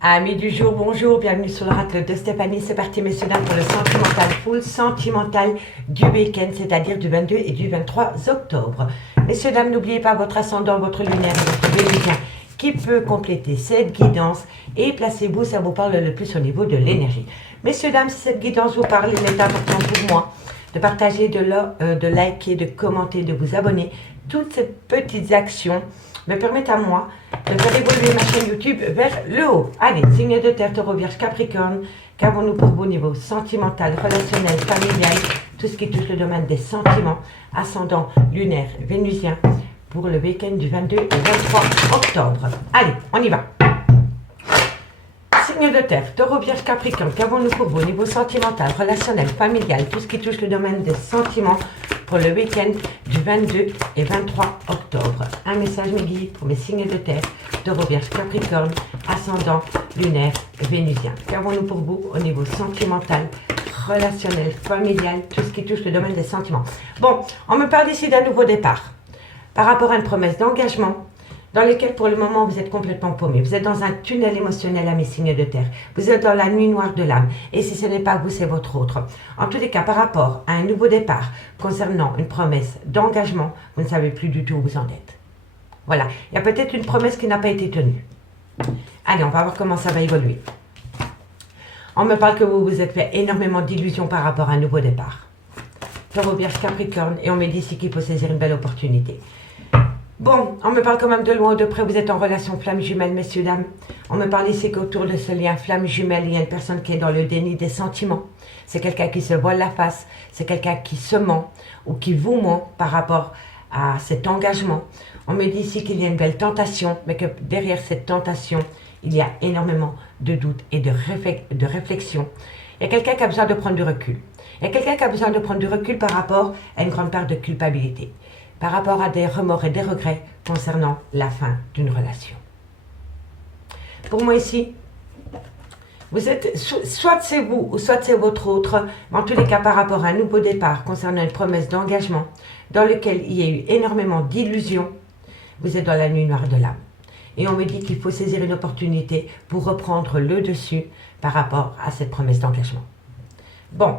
Amis du jour, bonjour, bienvenue sur l'oracle de Stéphanie. C'est parti messieurs dames pour le sentimental full sentimental du week-end, c'est-à-dire du 22 et du 23 octobre. Messieurs dames, n'oubliez pas votre ascendant, votre lunaire et votre vénusien qui peut compléter cette guidance. Et placez-vous, ça vous parle le plus au niveau de l'énergie. Messieurs dames, si cette guidance vous parle, il est important pour moi de partager, de liker, de commenter, de vous abonner. Toutes ces petites actions me permettent à moi de faire évoluer ma chaîne YouTube vers le haut. Allez, signe de terre, taureau, vierge, capricorne, qu'avons-nous pour vous au niveau sentimental, relationnel, familial, tout ce qui touche le domaine des sentiments, ascendant, lunaire, vénusien, pour le week-end du 22 au 23 octobre. Allez, on y va. Signe de terre, taureau, vierge, capricorne, qu'avons-nous pour vous au niveau sentimental, relationnel, familial, tout ce qui touche le domaine des sentiments, pour le week-end du 22 et 23 octobre. Un message me guide pour mes signes de terre, taureau, vierge, capricorne, ascendant, lunaire, vénusien. Qu'avons-nous pour vous au niveau sentimental, relationnel, familial, tout ce qui touche le domaine des sentiments. Bon, on me parle ici d'un nouveau départ par rapport à une promesse d'engagement dans lequel pour le moment vous êtes complètement paumé. Vous êtes dans un tunnel émotionnel à mes signes de terre. Vous êtes dans la nuit noire de l'âme. Et si ce n'est pas vous, c'est votre autre. En tous les cas, par rapport à un nouveau départ concernant une promesse d'engagement, vous ne savez plus du tout où vous en êtes. Voilà. Il y a peut-être une promesse qui n'a pas été tenue. Allez, on va voir comment ça va évoluer. On me parle que vous vous êtes fait énormément d'illusions par rapport à un nouveau départ. Taureau, vierge, capricorne. Et on me dit ici qu'il faut saisir une belle opportunité. Bon, on me parle quand même de loin ou de près, vous êtes en relation flamme jumelle, messieurs, dames. On me parle ici qu'autour de ce lien flamme jumelle, il y a une personne qui est dans le déni des sentiments. C'est quelqu'un qui se voile la face, c'est quelqu'un qui se ment ou qui vous ment par rapport à cet engagement. On me dit ici qu'il y a une belle tentation, mais que derrière cette tentation, il y a énormément de doutes et de réflexion. Il y a quelqu'un qui a besoin de prendre du recul. Il y a quelqu'un qui a besoin de prendre du recul par rapport à une grande part de culpabilité, par rapport à des remords et des regrets concernant la fin d'une relation. Pour moi ici, vous êtes, soit c'est vous, ou soit c'est votre autre, mais en tous les cas par rapport à un nouveau départ concernant une promesse d'engagement, dans lequel il y a eu énormément d'illusions, vous êtes dans la nuit noire de l'âme. Et on me dit qu'il faut saisir une opportunité pour reprendre le dessus par rapport à cette promesse d'engagement. Bon.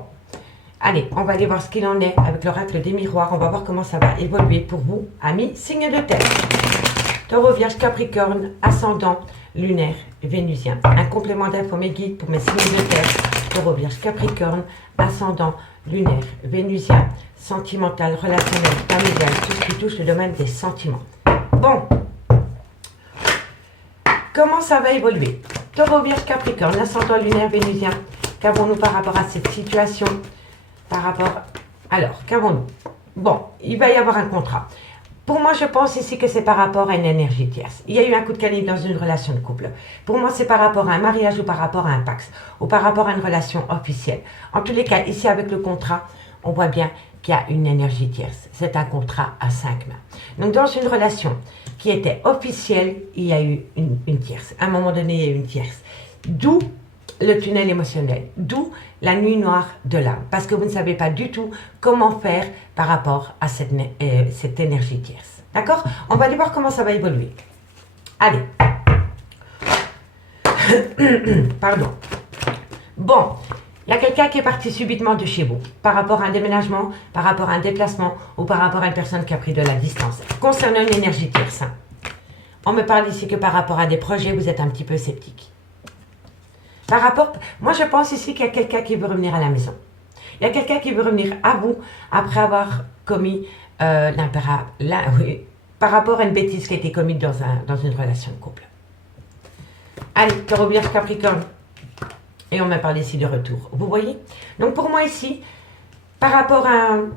Allez, on va aller voir ce qu'il en est avec l'oracle des miroirs. On va voir comment ça va évoluer pour vous, amis, signe de terre. Taureau, vierge, capricorne, ascendant, lunaire, vénusien. Un complément d'infos mes guides pour mes signes de terre. Taureau, vierge, capricorne, ascendant, lunaire, vénusien, sentimental, relationnel, familial, tout ce qui touche le domaine des sentiments. Bon. Comment ça va évoluer? Taureau, vierge, capricorne, ascendant, lunaire, vénusien. Qu'avons-nous par rapport à cette situation? Par rapport... Alors, qu'avons-nous? Bon, il va y avoir un contrat. Pour moi, je pense ici que c'est par rapport à une énergie tierce. Il y a eu un coup de calibre dans une relation de couple. Pour moi, c'est par rapport à un mariage ou par rapport à un pax, ou par rapport à une relation officielle. En tous les cas, ici, avec le contrat, on voit bien qu'il y a une énergie tierce. C'est un contrat à 5 mains. Donc, dans une relation qui était officielle, il y a eu une tierce. À un moment donné, il y a eu une tierce. D'où le tunnel émotionnel, d'où la nuit noire de l'âme, parce que vous ne savez pas du tout comment faire par rapport à cette énergie tierce. D'accord? On va aller voir comment ça va évoluer. Allez. Pardon. Bon, il y a quelqu'un qui est parti subitement de chez vous, par rapport à un déménagement, par rapport à un déplacement, ou par rapport à une personne qui a pris de la distance. Concernant une énergie tierce, on me parle ici que par rapport à des projets, vous êtes un petit peu sceptique. Par rapport, moi je pense ici qu'il y a quelqu'un qui veut revenir à la maison. Il y a quelqu'un qui veut revenir à vous après avoir commis par rapport à une bêtise qui a été commise dans une relation de couple. Allez, taureau, vierge, capricorne. Et on m'a parlé ici de retour. Vous voyez? Donc pour moi ici, par rapport à un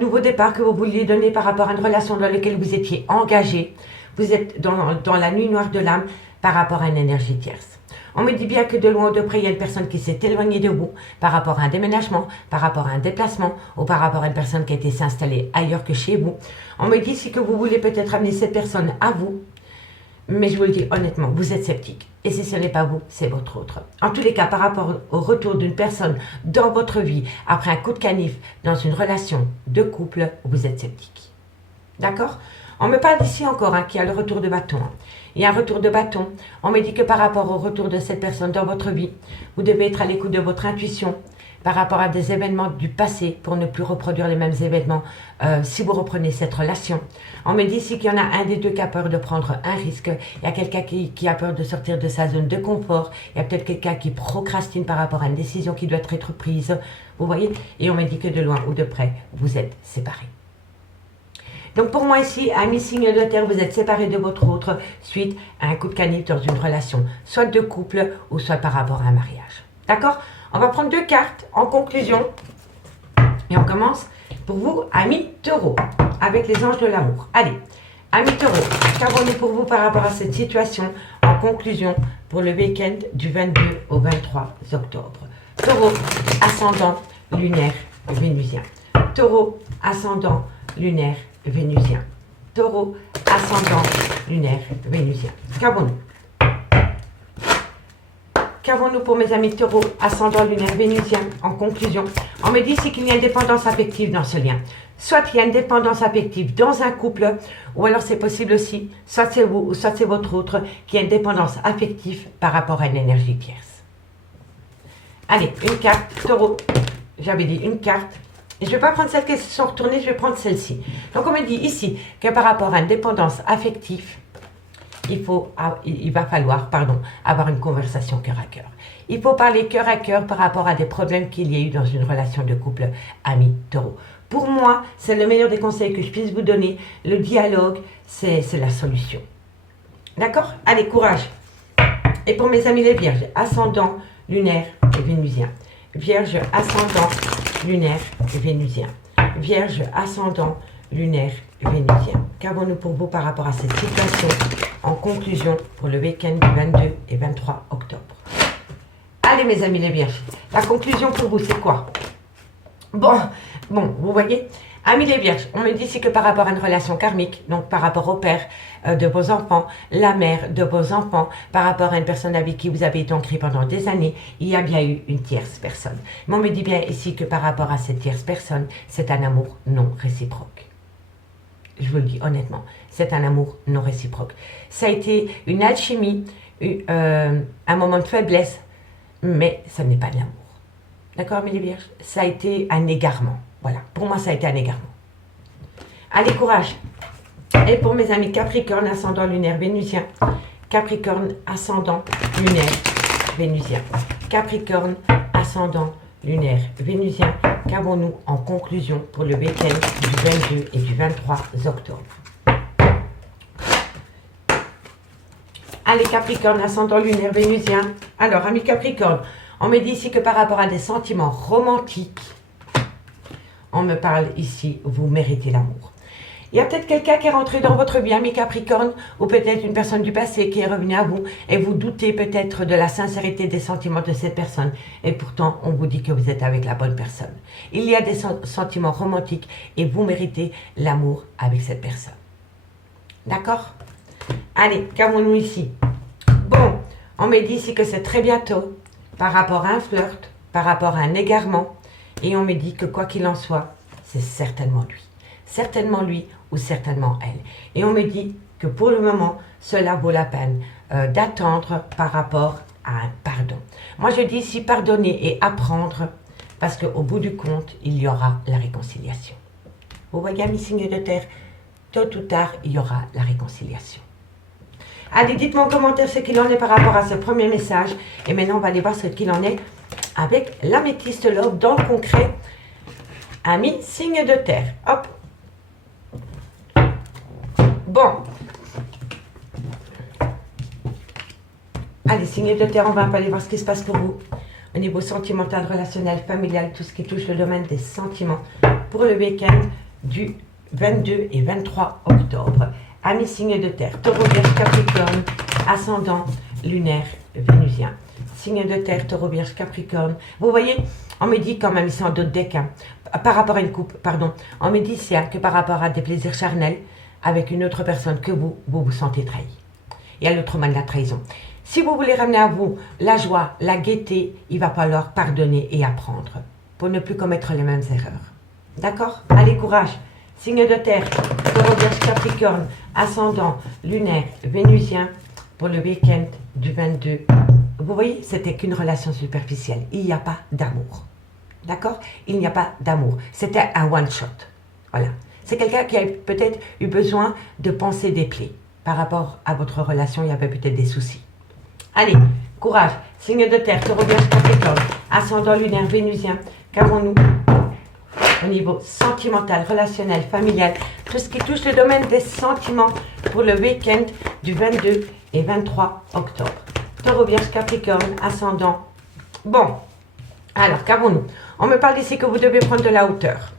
nouveau départ que vous vouliez donner par rapport à une relation dans laquelle vous étiez engagé, vous êtes dans la nuit noire de l'âme par rapport à une énergie tierce. On me dit bien que de loin ou de près, il y a une personne qui s'est éloignée de vous par rapport à un déménagement, par rapport à un déplacement ou par rapport à une personne qui a été s'installer ailleurs que chez vous. On me dit ici que vous voulez peut-être amener cette personne à vous, mais je vous le dis honnêtement, vous êtes sceptique. Et si ce n'est pas vous, c'est votre autre. En tous les cas, par rapport au retour d'une personne dans votre vie, après un coup de canif, dans une relation de couple, vous êtes sceptique. D'accord? On me parle ici encore, qu'il y a le retour de bâton. Il y a un retour de bâton. On me dit que par rapport au retour de cette personne dans votre vie, vous devez être à l'écoute de votre intuition par rapport à des événements du passé pour ne plus reproduire les mêmes événements si vous reprenez cette relation. On me dit ici qu'il y en a un des deux qui a peur de prendre un risque. Il y a quelqu'un qui a peur de sortir de sa zone de confort. Il y a peut-être quelqu'un qui procrastine par rapport à une décision qui doit être prise. Vous voyez? Et on me dit que de loin ou de près, vous êtes séparés. Donc pour moi ici, ami signe de terre, vous êtes séparés de votre autre suite à un coup de canif dans une relation, soit de couple ou soit par rapport à un mariage. D'accord? On va prendre 2 cartes en conclusion et on commence pour vous, amis taureaux, avec les anges de l'amour. Allez, amis taureaux, qu'avons-nous pour vous par rapport à cette situation en conclusion pour le week-end du 22 au 23 octobre? Taureau, ascendant, lunaire, vénusien. Taureau, ascendant, lunaire, vénusien. Taureau, ascendant, lunaire, vénusien. Qu'avons-nous? Qu'avons-nous pour mes amis taureaux, ascendant, lunaire, vénusien? En conclusion, on me dit ici qu'il y a une dépendance affective dans ce lien. Soit il y a une dépendance affective dans un couple, ou alors c'est possible aussi, soit c'est vous, ou soit c'est votre autre, qui a une dépendance affective par rapport à une énergie tierce. Allez, une carte, taureau. J'avais dit une carte. Et je ne vais pas prendre celles qui se sont retournées, je vais prendre celle-ci. Donc on me dit ici que par rapport à une dépendance affective, il va falloir avoir une conversation cœur à cœur. Il faut parler cœur à cœur par rapport à des problèmes qu'il y a eu dans une relation de couple ami taureau. Pour moi, c'est le meilleur des conseils que je puisse vous donner. Le dialogue, c'est la solution. D'accord? Allez, courage. Et pour mes amis les vierges, ascendant, lunaire et vénusien. Vierge, ascendant, lunaire et vénusien. Vierge, ascendant, lunaire et vénusien. Qu'avons-nous pour vous par rapport à cette situation en conclusion pour le week-end du 22 et 23 octobre? Allez mes amis les vierges, la conclusion pour vous c'est quoi? Bon, vous voyez, amis les vierges, on me dit ici que par rapport à une relation karmique, donc par rapport au père de vos enfants, la mère de vos enfants, par rapport à une personne avec qui vous avez été ancré pendant des années, il y a bien eu une tierce personne. Mais on me dit bien ici que par rapport à cette tierce personne, c'est un amour non réciproque. Je vous le dis honnêtement, c'est un amour non réciproque. Ça a été une alchimie, un moment de faiblesse, mais ça n'est pas de l'amour. D'accord, mes vierges? Ça a été un égarement. Voilà, pour moi, ça a été un égarement. Allez, courage. Et pour mes amis Capricorne, ascendant lunaire vénusien. Capricorne, ascendant lunaire vénusien. Capricorne, ascendant lunaire vénusien. Qu'avons-nous en conclusion pour le week-end du 22 et du 23 octobre? Allez, Capricorne, ascendant lunaire vénusien. Alors, amis Capricorne, on me dit ici que par rapport à des sentiments romantiques, on me parle ici, vous méritez l'amour. Il y a peut-être quelqu'un qui est rentré dans votre vie, ami Capricorne, ou peut-être une personne du passé qui est revenue à vous, et vous doutez peut-être de la sincérité des sentiments de cette personne, et pourtant on vous dit que vous êtes avec la bonne personne. Il y a des sentiments romantiques, et vous méritez l'amour avec cette personne. D'accord? Allez, qu'avons-nous ici? Bon, on me dit ici que c'est très bientôt, par rapport à un flirt, par rapport à un égarement, et on me dit que quoi qu'il en soit, c'est certainement lui. Certainement lui ou certainement elle. Et on me dit que pour le moment, cela vaut la peine d'attendre par rapport à un pardon. Moi, je dis ici pardonner et apprendre, parce qu'au bout du compte, il y aura la réconciliation. Vous voyez, mes signes de terre, tôt ou tard, il y aura la réconciliation. Allez, dites-moi en commentaire ce qu'il en est par rapport à ce premier message. Et maintenant, on va aller voir ce qu'il en est avec l'améthyste love dans le concret. Amis, signe de terre. Hop. Bon. Allez, signe de terre, on va aller voir ce qui se passe pour vous. Au niveau sentimental, relationnel, familial, tout ce qui touche le domaine des sentiments pour le week-end du 22 et 23 octobre. Amis signe de terre, taureau, vierge, capricorne, ascendant, lunaire, vénusien. Signe de terre, taureau, vierge, capricorne. Vous voyez, on me dit quand même ici en d'autres decks, hein, par rapport à une coupe, pardon, on me dit ici que par rapport à des plaisirs charnels avec une autre personne que vous vous sentez trahi. Il y a l'autre mal de la trahison. Si vous voulez ramener à vous la joie, la gaieté, il va falloir pardonner et apprendre pour ne plus commettre les mêmes erreurs. D'accord? Allez, courage. Signe de terre, taureau, vierge, capricorne, ascendant, lunaire, vénusien. pour le week-end du 22. Vous voyez, c'était qu'une relation superficielle. Il n'y a pas d'amour. D'accord? Il n'y a pas d'amour. C'était un one-shot. Voilà. C'est quelqu'un qui a peut-être eu besoin de penser des plaies. Par rapport à votre relation, il y avait peut-être des soucis. Allez, courage. Signe de terre, taureau, vierge, capricorne, ascendant lunaire, vénusien. Qu'avons-nous au niveau sentimental, relationnel, familial, tout ce qui touche le domaine des sentiments pour le week-end du 22 et 23 octobre. Taureau, vierge, capricorne, ascendant. Bon, alors qu'avons-nous? On me parle ici que vous devez prendre de la hauteur.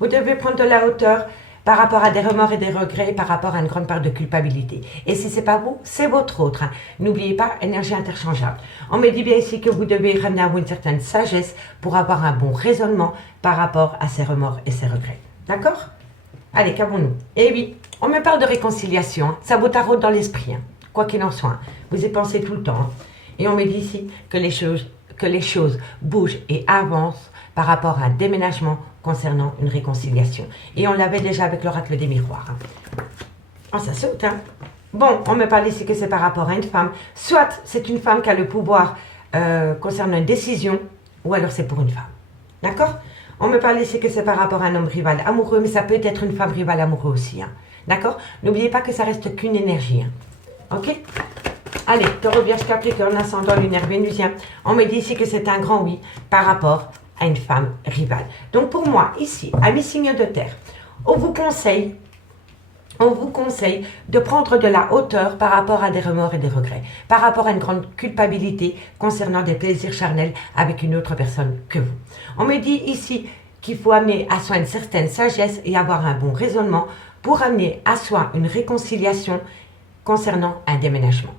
Vous devez prendre de la hauteur par rapport à des remords et des regrets, par rapport à une grande part de culpabilité. Et si ce n'est pas vous, c'est votre autre. N'oubliez pas, énergie interchangeable. On me dit bien ici que vous devez ramener à vous une certaine sagesse pour avoir un bon raisonnement par rapport à ces remords et ces regrets. D'accord? Allez, qu'avons-nous? Eh oui, on me parle de réconciliation. Hein. Ça vous taraude dans l'esprit, hein. Quoi qu'il en soit. Hein. Vous y pensez tout le temps. Hein. Et on me dit ici que les choses bougent et avancent par rapport à un déménagement concernant une réconciliation. Et on l'avait déjà avec l'oracle des miroirs. Hein. Oh, ça saute, hein. Bon, on me parle ici que c'est par rapport à une femme. Soit c'est une femme qui a le pouvoir concernant une décision, ou alors c'est pour une femme. D'accord? On me parle ici que c'est par rapport à un homme rival amoureux, mais ça peut être une femme rivale amoureuse aussi. Hein. D'accord? N'oubliez pas que ça reste qu'une énergie. Hein. Ok? Allez, taureau, vierge, capricorne, ascendant lunaire, vénusien. On me dit ici que c'est un grand oui par rapport à une femme rivale. Donc pour moi, ici, amis signes de terre, on vous conseille de prendre de la hauteur par rapport à des remords et des regrets, par rapport à une grande culpabilité concernant des plaisirs charnels avec une autre personne que vous. On me dit ici qu'il faut amener à soi une certaine sagesse et avoir un bon raisonnement pour amener à soi une réconciliation concernant un déménagement.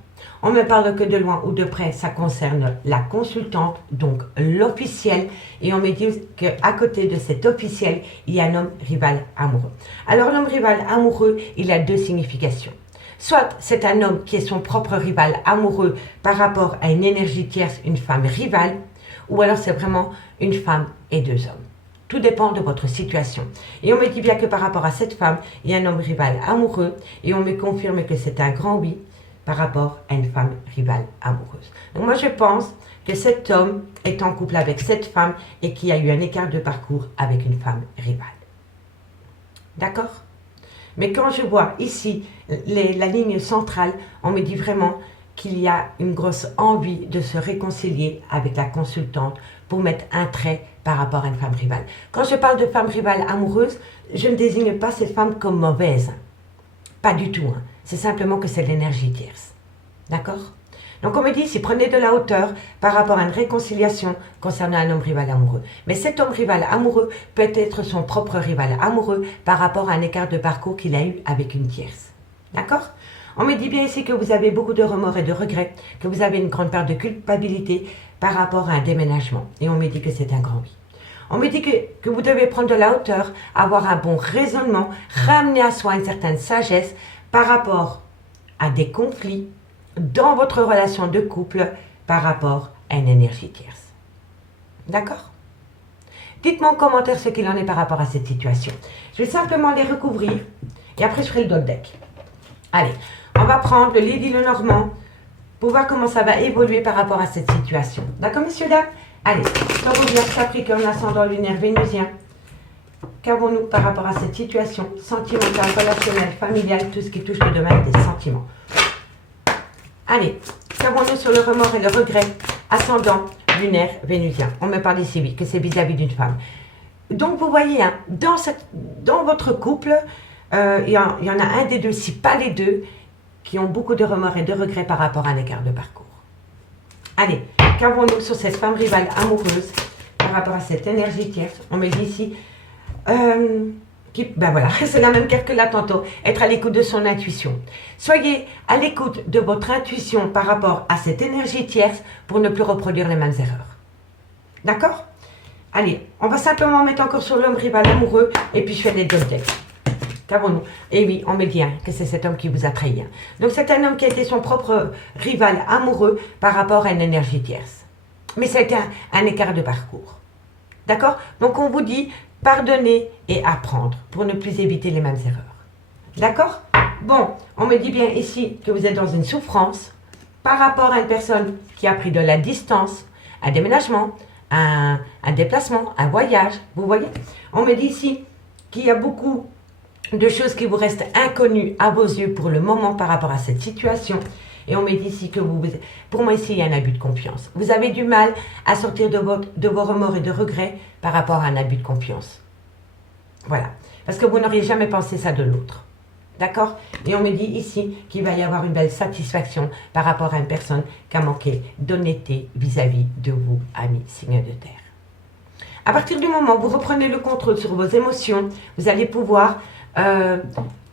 On me parle que de loin ou de près, ça concerne la consultante, donc l'officiel. Et on me dit qu'à côté de cet officiel, il y a un homme rival amoureux. Alors l'homme rival amoureux, il a deux significations. Soit c'est un homme qui est son propre rival amoureux par rapport à une énergie tierce, une femme rivale, ou alors c'est vraiment une femme et deux hommes. Tout dépend de votre situation. Et on me dit bien que par rapport à cette femme, il y a un homme rival amoureux et on me confirme que c'est un grand oui par rapport à une femme rivale amoureuse. Donc moi je pense que cet homme est en couple avec cette femme et qu'il y a eu un écart de parcours avec une femme rivale. D'accord? Mais quand je vois ici la ligne centrale, on me dit vraiment qu'il y a une grosse envie de se réconcilier avec la consultante pour mettre un trait par rapport à une femme rivale. Quand je parle de femme rivale amoureuse, je ne désigne pas cette femme comme mauvaise. Pas du tout. Hein. C'est simplement que c'est l'énergie tierce. D'accord? Donc on me dit, si prenez de la hauteur par rapport à une réconciliation concernant un homme rival amoureux. Mais cet homme rival amoureux peut être son propre rival amoureux par rapport à un écart de parcours qu'il a eu avec une tierce. D'accord? On me dit bien ici que vous avez beaucoup de remords et de regrets, que vous avez une grande part de culpabilité par rapport à un déménagement. Et on me dit que c'est un grand oui. On me dit que vous devez prendre de la hauteur, avoir un bon raisonnement, ramener à soi une certaine sagesse par rapport à des conflits dans votre relation de couple par rapport à une énergie tierce. D'accord? Dites-moi en commentaire ce qu'il en est par rapport à cette situation. Je vais simplement les recouvrir et après je ferai le dos deck. Allez, on va prendre le Lady Lenormand pour voir comment ça va évoluer par rapport à cette situation. D'accord, messieurs, dames? Allez, taureau, vierge, capricorne, ascendant lunaire, vénusien. Qu'avons-nous par rapport à cette situation sentimentale, relationnelle, familiale, tout ce qui touche le domaine des sentiments? Allez, qu'avons-nous sur le remords et le regret, ascendant lunaire, vénusien? On me parle ici, oui, que c'est vis-à-vis d'une femme. Donc, vous voyez, hein, dans votre couple, il y en a un des deux, si pas les deux, qui ont beaucoup de remords et de regrets par rapport à un écart de parcours. Allez, qu'avons-nous sur cette femme rivale amoureuse par rapport à cette énergie tierce? On me dit ici, ben voilà, c'est la même carte que là tantôt, être à l'écoute de son intuition. Soyez à l'écoute de votre intuition par rapport à cette énergie tierce pour ne plus reproduire les mêmes erreurs. D'accord? Allez, on va simplement mettre encore sur l'homme rival amoureux et puis je fais les deux decks. Qu'avons-nous? Et oui, on me dit hein, que c'est cet homme qui vous a trahi. Hein. Donc c'est un homme qui a été son propre rival amoureux par rapport à une énergie tierce. Mais ça a été un écart de parcours. D'accord? Donc on vous dit pardonner et apprendre pour ne plus éviter les mêmes erreurs. D'accord? Bon, on me dit bien ici que vous êtes dans une souffrance. par rapport à une personne qui a pris de la distance, un déménagement, un déplacement, un voyage, vous voyez. On me dit ici qu'il y a beaucoup de choses qui vous restent inconnues à vos yeux pour le moment par rapport à cette situation. Et on me dit ici que pour moi ici, il y a un abus de confiance. Vous avez du mal à sortir de vos remords et de regrets par rapport à un abus de confiance. Voilà. Parce que vous n'auriez jamais pensé ça de l'autre. D'accord? Et on me dit ici qu'il va y avoir une belle satisfaction par rapport à une personne qui a manqué d'honnêteté vis-à-vis de vous, amis signes de terre. À partir du moment où vous reprenez le contrôle sur vos émotions, vous allez pouvoir...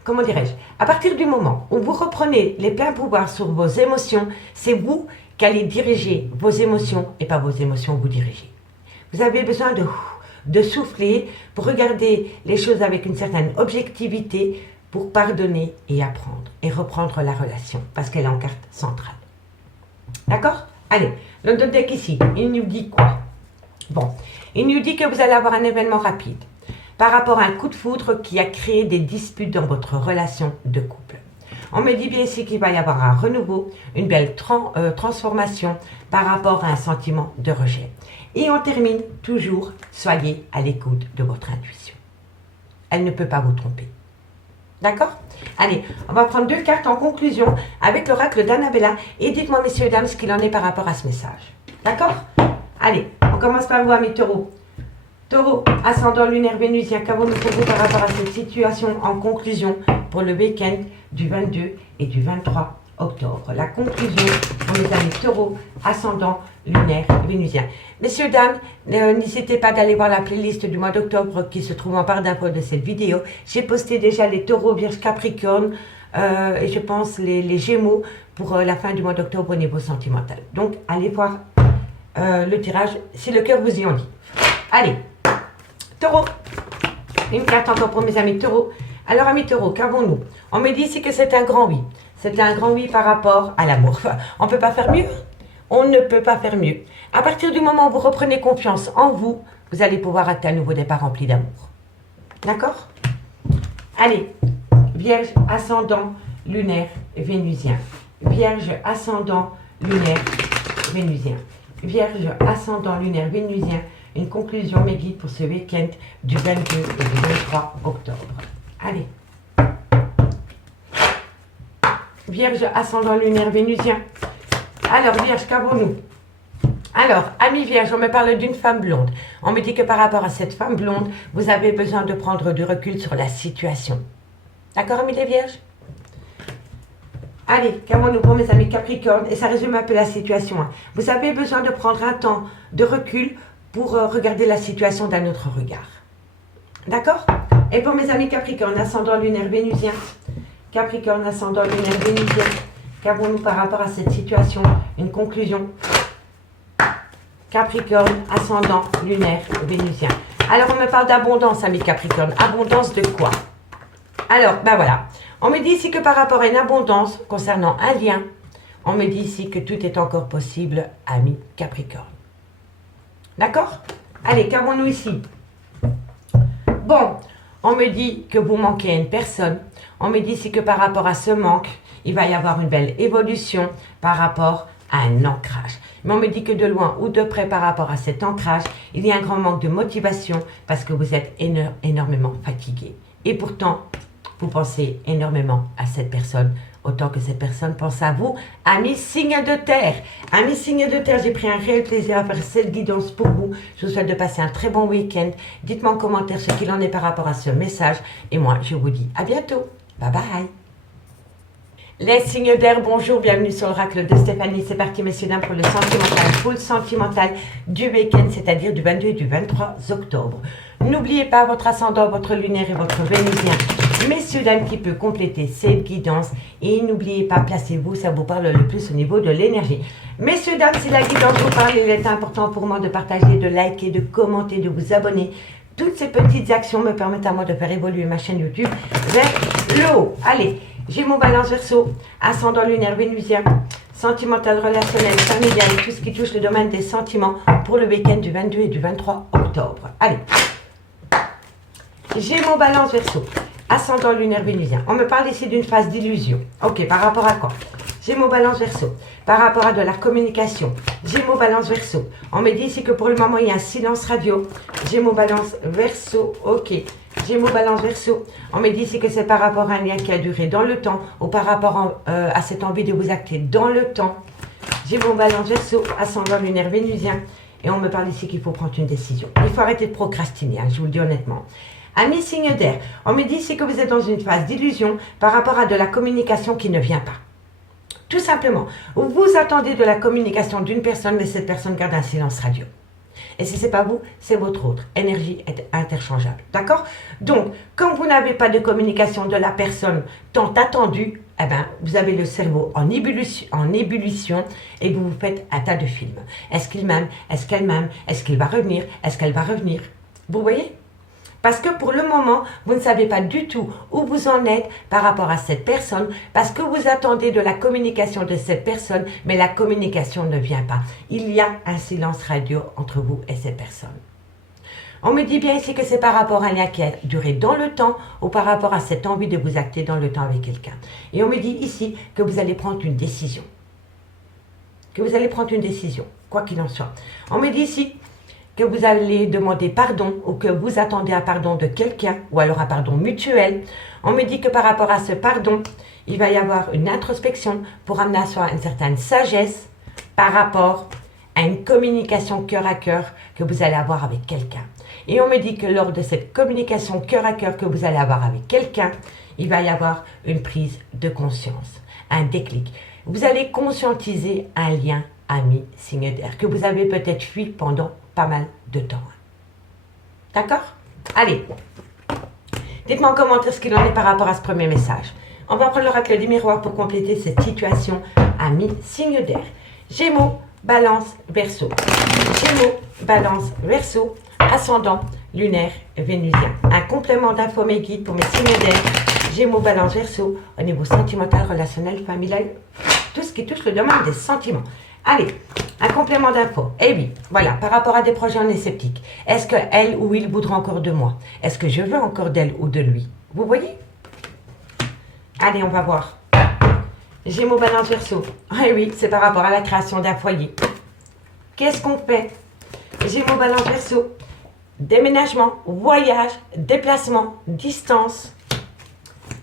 comment dirais-je? À partir du moment où vous reprenez les pleins pouvoirs sur vos émotions, c'est vous qui allez diriger vos émotions et pas vos émotions vous dirigez. Vous avez besoin de souffler pour regarder les choses avec une certaine objectivité, pour pardonner et apprendre et reprendre la relation parce qu'elle est en carte centrale. D'accord? Allez, le deck ici, il nous dit quoi? Bon, il nous dit que vous allez avoir un événement rapide par rapport à un coup de foudre qui a créé des disputes dans votre relation de couple. On me dit bien ici qu'il va y avoir un renouveau, une belle transformation par rapport à un sentiment de rejet. Et on termine toujours, soyez à l'écoute de votre intuition. Elle ne peut pas vous tromper. D'accord? Allez, on va prendre 2 cartes en conclusion avec l'oracle d'Annabella et dites-moi, messieurs et dames, ce qu'il en est par rapport à ce message. D'accord? Allez, on commence par vous, amis taureaux. Taureau, ascendant lunaire vénusien, qu'avons-nous pour vous par rapport à cette situation en conclusion pour le week-end du 22 et du 23 octobre? La conclusion pour les amis taureaux, ascendant lunaire vénusien. Messieurs, dames, n'hésitez pas d'aller voir la playlist du mois d'octobre qui se trouve en barre d'infos de cette vidéo. J'ai posté déjà les taureaux, vierges, capricornes et je pense les gémeaux pour la fin du mois d'octobre au niveau sentimental. Donc, allez voir le tirage si le cœur vous y en dit. Allez, taureau, une carte encore pour mes amis taureaux. Alors, amis taureaux, qu'avons-nous? On me dit ici que c'est un grand oui. C'est un grand oui par rapport à l'amour. Enfin, on ne peut pas faire mieux. On ne peut pas faire mieux. À partir du moment où vous reprenez confiance en vous, vous allez pouvoir être à nouveau départ rempli d'amour. D'accord? Allez, Vierge, ascendant, lunaire, vénusien. Vierge, ascendant, lunaire, vénusien. Vierge, ascendant, lunaire, vénusien. Une conclusion, mes guides, pour ce week-end du 22 et du 23 octobre. Allez. Vierge, ascendant, lunaire, vénusien. Alors, Vierge, qu'avons-nous? Alors, amis Vierge, on me parle d'une femme blonde. On me dit que par rapport à cette femme blonde, vous avez besoin de prendre du recul sur la situation. D'accord, amis les Vierges? Allez, qu'avons-nous pour mes amis Capricorne? Et ça résume un peu la situation. Vous avez besoin de prendre un temps de recul pour regarder la situation d'un autre regard. D'accord? Et pour mes amis Capricorne, ascendant lunaire vénusien. Capricorne, ascendant lunaire vénusien. Qu'avons-nous par rapport à cette situation? Une conclusion. Capricorne, ascendant, lunaire, vénusien. Alors, on me parle d'abondance, amis Capricorne. Abondance de quoi? Alors, ben voilà. On me dit ici que par rapport à une abondance concernant un lien, on me dit ici que tout est encore possible, amis Capricorne. D'accord? Allez, qu'avons-nous ici? Bon, on me dit que vous manquez à une personne. On me dit ici que par rapport à ce manque, il va y avoir une belle évolution par rapport à un ancrage. Mais on me dit que de loin ou de près par rapport à cet ancrage, il y a un grand manque de motivation parce que vous êtes énormément fatigué. Et pourtant, vous pensez énormément à cette personne, autant que cette personne pense à vous. Amis signes de terre, amis signes de terre, j'ai pris un réel plaisir à faire cette guidance pour vous. Je vous souhaite de passer un très bon week-end. Dites-moi en commentaire ce qu'il en est par rapport à ce message. Et moi, je vous dis à bientôt. Bye bye. Les signes d'air, bonjour, bienvenue sur l'oracle de Stéphanie. C'est parti, messieurs, dames, pour le sentimental, full sentimental du week-end, c'est-à-dire du 22 et du 23 octobre. N'oubliez pas votre ascendant, votre lunaire et votre vénusien, messieurs, dames, qui peut compléter cette guidance. Et n'oubliez pas, placez-vous, ça vous parle le plus au niveau de l'énergie. Messieurs, dames, si la guidance vous parle, il est important pour moi de partager, de liker, de commenter, de vous abonner. Toutes ces petites actions me permettent à moi de faire évoluer ma chaîne YouTube vers le haut. Allez, Gémeaux, Balance, Verseau, ascendant lunaire vénusien, sentimental, relationnel, familial, tout ce qui touche le domaine des sentiments pour le week-end du 22 et du 23 octobre. Allez, Gémeaux, Balance, Verseau, ascendant lunaire vénusien. On me parle ici d'une phase d'illusion. Ok, par rapport à quoi? Gémeaux, Balance, Verseau. Par rapport à de la communication. Gémeaux, Balance, Verseau. On me dit ici que pour le moment, il y a un silence radio. Gémeaux, Balance, Verseau. Ok. Gémeaux, Balance, Verseau. On me dit ici que c'est par rapport à un lien qui a duré dans le temps ou par rapport à cette envie de vous acter dans le temps. Gémeaux, Balance, Verseau. Ascendant lunaire vénusien. Et on me parle ici qu'il faut prendre une décision. Il faut arrêter de procrastiner, hein, je vous le dis honnêtement. Amis signe d'air, on me dit ici que vous êtes dans une phase d'illusion par rapport à de la communication qui ne vient pas. Tout simplement, vous attendez de la communication d'une personne, mais cette personne garde un silence radio. Et si ce n'est pas vous, c'est votre autre. Énergie est interchangeable. D'accord? Donc, quand vous n'avez pas de communication de la personne tant attendue, eh ben, vous avez le cerveau en ébullition et vous vous faites un tas de films. Est-ce qu'il m'aime? Est-ce qu'elle m'aime? Est-ce qu'il va revenir? Est-ce qu'elle va revenir? Vous voyez? Parce que pour le moment, vous ne savez pas du tout où vous en êtes par rapport à cette personne, parce que vous attendez de la communication de cette personne, mais la communication ne vient pas. Il y a un silence radio entre vous et cette personne. On me dit bien ici que c'est par rapport à un lien qui a duré dans le temps ou par rapport à cette envie de vous acter dans le temps avec quelqu'un. Et on me dit ici que vous allez prendre une décision. Que vous allez prendre une décision, quoi qu'il en soit. On me dit ici que vous allez demander pardon ou que vous attendez un pardon de quelqu'un ou alors un pardon mutuel. On me dit que par rapport à ce pardon, il va y avoir une introspection pour amener à soi une certaine sagesse par rapport à une communication cœur à cœur que vous allez avoir avec quelqu'un. Et on me dit que lors de cette communication cœur à cœur que vous allez avoir avec quelqu'un, il va y avoir une prise de conscience, un déclic. Vous allez conscientiser un lien ami signe d'air que vous avez peut-être fui pendant pas mal de temps. D'accord? Allez, dites-moi en commentaire ce qu'il en est par rapport à ce premier message. On va prendre l'oracle du miroir pour compléter cette situation ami signe d'air. Gémeaux, Balance, Verseau. Gémeaux, Balance, Verseau. Ascendant lunaire vénusien. Un complément d'infos mes guides pour mes signes d'air. Gémeaux, Balance, Verseau. Au niveau sentimental, relationnel, familial, tout ce qui touche le domaine des sentiments. Allez, un complément d'infos. Eh oui, voilà, par rapport à des projets, on est sceptique. Est-ce qu'elle ou il voudra encore de moi? Est-ce que je veux encore d'elle ou de lui? Vous voyez? Allez, on va voir. Gémeaux, Balance, Verseau. Eh oui, c'est par rapport à la création d'un foyer. Qu'est-ce qu'on fait? Gémeaux, Balance, Verseau. Déménagement, voyage, déplacement, distance.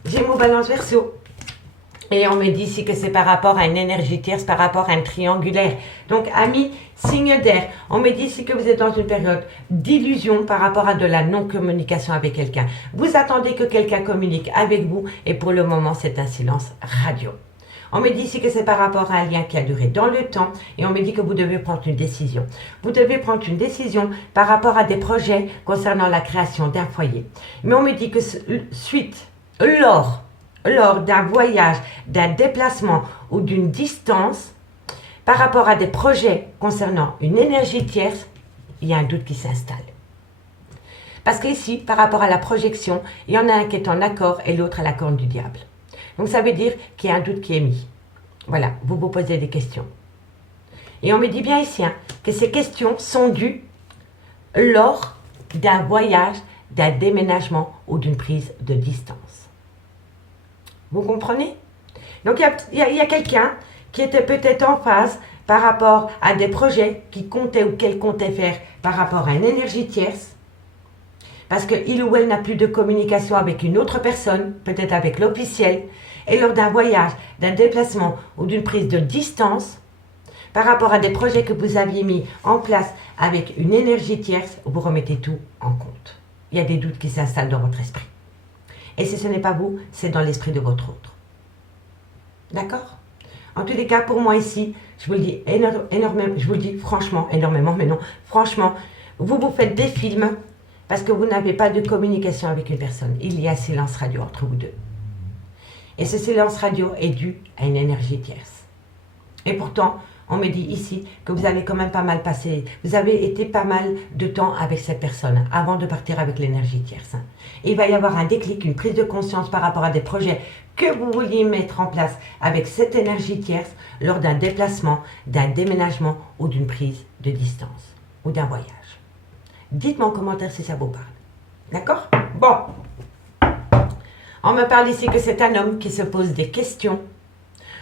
Gémeaux, Balance, Verseau. Et on me dit ici que c'est par rapport à une énergie tierce, par rapport à un triangulaire. Donc, amis, signe d'air. On me dit ici que vous êtes dans une période d'illusion par rapport à de la non-communication avec quelqu'un. Vous attendez que quelqu'un communique avec vous et pour le moment, c'est un silence radio. On me dit ici que c'est par rapport à un lien qui a duré dans le temps et on me dit que vous devez prendre une décision. Vous devez prendre une décision par rapport à des projets concernant la création d'un foyer. Mais on me dit que lors d'un voyage, d'un déplacement ou d'une distance, par rapport à des projets concernant une énergie tierce, il y a un doute qui s'installe. Parce qu'ici, par rapport à la projection, il y en a un qui est en accord et l'autre à la corne du diable. Donc ça veut dire qu'il y a un doute qui est mis. Voilà, vous vous posez des questions. Et on me dit bien ici que ces questions sont dues lors d'un voyage, d'un déménagement ou d'une prise de distance. Vous comprenez? Donc il y a quelqu'un qui était peut-être en phase par rapport à des projets qui comptaient ou qu'elle comptait faire par rapport à une énergie tierce. Parce qu'il ou elle n'a plus de communication avec une autre personne, peut-être avec l'officiel, et lors d'un voyage, d'un déplacement ou d'une prise de distance, par rapport à des projets que vous aviez mis en place avec une énergie tierce, vous remettez tout en compte. Il y a des doutes qui s'installent dans votre esprit. Et si ce n'est pas vous, c'est dans l'esprit de votre autre. D'accord? En tous les cas, pour moi ici, je vous le dis énormément, je vous le dis franchement, énormément, mais non, franchement, vous vous faites des films parce que vous n'avez pas de communication avec une personne. Il y a un silence radio entre vous deux. Et ce silence radio est dû à une énergie tierce. Et pourtant, on me dit ici que vous avez quand même pas mal passé, vous avez été pas mal de temps avec cette personne avant de partir avec l'énergie tierce. Il va y avoir un déclic, une prise de conscience par rapport à des projets que vous vouliez mettre en place avec cette énergie tierce lors d'un déplacement, d'un déménagement ou d'une prise de distance ou d'un voyage. Dites-moi en commentaire si ça vous parle. D'accord? Bon. On me parle ici que c'est un homme qui se pose des questions.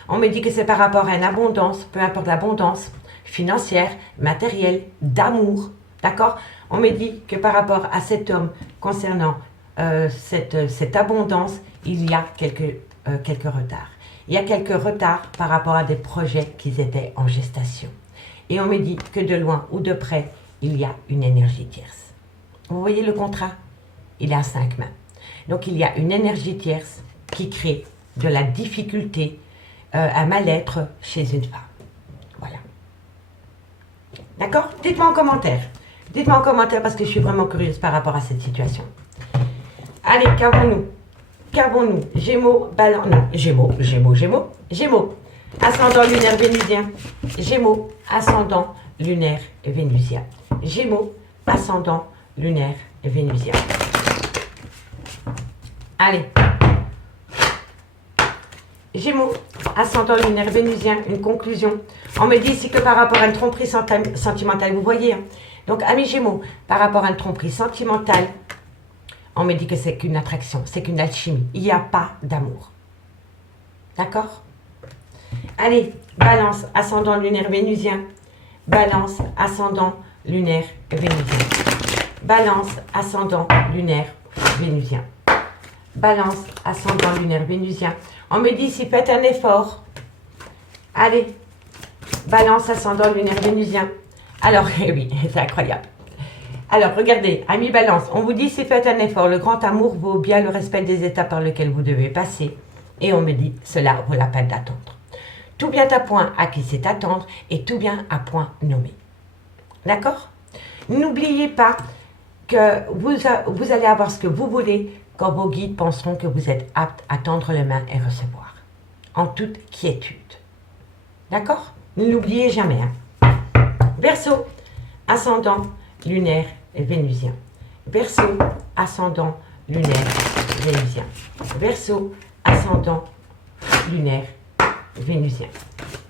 On me dit que c'est par rapport à une abondance, peu importe l'abondance, financière, matérielle, d'amour. D'accord? On me dit que par rapport à cet homme, concernant cette abondance, il y a quelques retards. Il y a quelques retards par rapport à des projets qui étaient en gestation. Et on me dit que de loin ou de près, il y a une énergie tierce. Vous voyez le contrat? Il est à 5 mains. Donc il y a une énergie tierce qui crée de la difficulté, un mal-être chez une femme. Voilà. D'accord? Dites-moi en commentaire. Dites-moi en commentaire parce que je suis vraiment curieuse par rapport à cette situation. Allez, qu'avons-nous? Qu'avons-nous? Gémeaux, balance, non, Gémeaux. Ascendant lunaire vénusien. Gémeaux, ascendant lunaire vénusien. Gémeaux, ascendant lunaire vénusien. Allez. Gémeaux, ascendant lunaire vénusien, une conclusion. On me dit ici que par rapport à une tromperie sentimentale, vous voyez, hein. Donc, amis Gémeaux, par rapport à une tromperie sentimentale, on me dit que c'est qu'une attraction, c'est qu'une alchimie. Il n'y a pas d'amour. D'accord? Allez, Balance, ascendant lunaire vénusien. Balance, ascendant lunaire vénusien. Balance, ascendant lunaire vénusien. Balance, ascendant lunaire vénusien. On me dit ici, faites un effort. Allez, Balance, ascendant lunaire vénusien. Alors, oui, c'est incroyable. Alors, regardez, amis Balance, on vous dit, si faites un effort, le grand amour vaut bien le respect des étapes par lesquelles vous devez passer. Et on me dit, cela vaut la peine d'attendre. Tout vient à point à qui sait attendre et tout vient à point nommé. D'accord? N'oubliez pas que vous allez avoir ce que vous voulez quand vos guides penseront que vous êtes apte à tendre les mains et recevoir. En toute quiétude. D'accord? Ne l'oubliez jamais. Hein? Verseau, ascendant lunaire vénusien. Verseau, ascendant lunaire vénusien. Verseau, ascendant lunaire vénusien.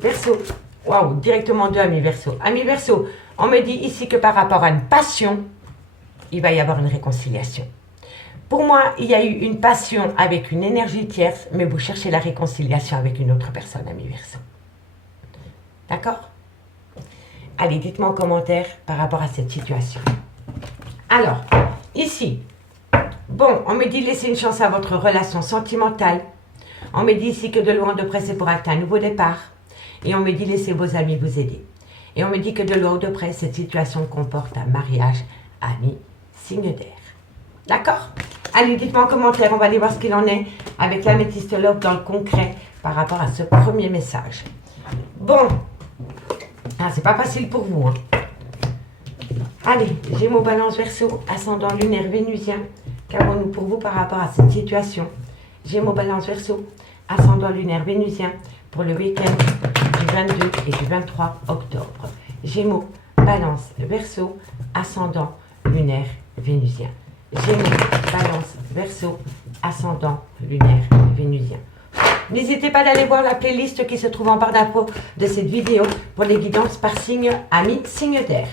Verseau, waouh, directement de amis Verseau. Amis Verseau, on me dit ici que par rapport à une passion, il va y avoir une réconciliation. Pour moi, il y a eu une passion avec une énergie tierce, mais vous cherchez la réconciliation avec une autre personne, amis Verseau. D'accord? Allez, dites-moi en commentaire par rapport à cette situation. Alors, ici, bon, on me dit laissez une chance à votre relation sentimentale. On me dit ici que de loin de près, c'est pour acter un nouveau départ. Et on me dit laissez vos amis vous aider. Et on me dit que de loin ou de près, cette situation comporte un mariage ami signe d'air. D'accord? Allez, dites-moi en commentaire, on va aller voir ce qu'il en est avec l'améthyste love dans le concret par rapport à ce premier message. Bon, ah, c'est pas facile pour vous. Hein. Allez, Gémeaux, Balance, Verseau, ascendant lunaire vénusien. Qu'avons-nous pour vous par rapport à cette situation? Gémeaux, Balance, Verseau, ascendant lunaire vénusien pour le week-end du 22 et du 23 octobre. Gémeaux, Balance, Verseau, ascendant lunaire vénusien. Gémeaux, Balance, Verseau, ascendant lunaire vénusien. N'hésitez pas d'aller voir la playlist qui se trouve en barre d'infos de cette vidéo pour les guidances par signe ami, signe d'air.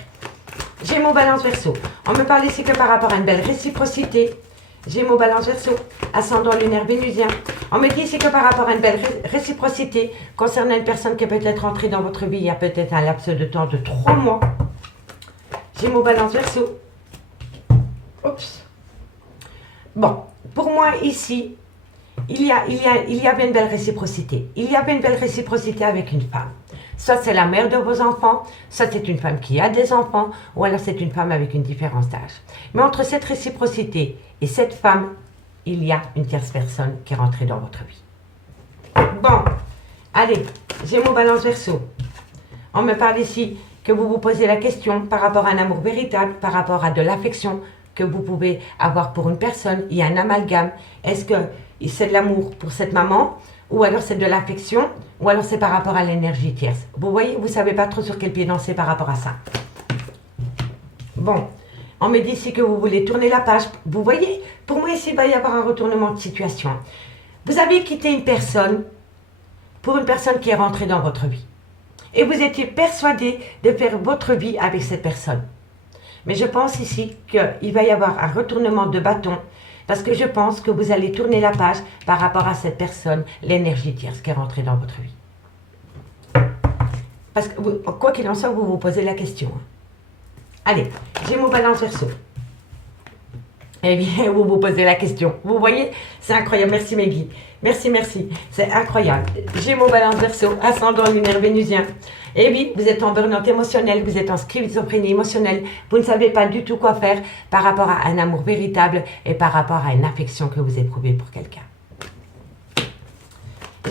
Gémeaux, Balance, Verseau. On me parle ici que par rapport à une belle réciprocité. Gémeaux, Balance, Verseau, ascendant lunaire vénusien. On me dit ici que par rapport à une belle réciprocité concernant une personne qui est peut-être entrée dans votre vie il y a peut-être un laps de temps de 3 mois. Gémeaux, Balance, Verseau. Oups. Bon, pour moi ici, il y avait une belle réciprocité. Il y avait une belle réciprocité avec une femme. Soit c'est la mère de vos enfants, soit c'est une femme qui a des enfants, ou alors c'est une femme avec une différence d'âge. Mais entre cette réciprocité et cette femme, il y a une tierce personne qui est rentrée dans votre vie. Bon, allez, Gémeaux, Balance, Verseau. On me parle ici que vous vous posez la question par rapport à un amour véritable, par rapport à de l'affection que vous pouvez avoir pour une personne. Il y a un amalgame. Est-ce que c'est de l'amour pour cette maman, ou alors c'est de l'affection, ou alors c'est par rapport à l'énergie tierce. Vous voyez, vous ne savez pas trop sur quel pied danser par rapport à ça. Bon, on me dit ici que vous voulez tourner la page. Vous voyez, pour moi ici, il va y avoir un retournement de situation. Vous avez quitté une personne pour une personne qui est rentrée dans votre vie. Et vous étiez persuadé de faire votre vie avec cette personne. Mais je pense ici qu'il va y avoir un retournement de bâton parce que je pense que vous allez tourner la page par rapport à cette personne, l'énergie tierce qui est rentrée dans votre vie. Parce que, quoi qu'il en soit, vous vous posez la question. Allez, Gémeaux, Balance, Verseau. Eh bien, vous vous posez la question. Vous voyez, c'est incroyable. Merci Meggy. Merci, merci. C'est incroyable. Gémeaux, Balance, Verseau, ascendant lunaire vénusien. Et oui, vous êtes en burn-out émotionnel, vous êtes en schizophrénie émotionnelle. Vous ne savez pas du tout quoi faire par rapport à un amour véritable et par rapport à une affection que vous éprouvez pour quelqu'un.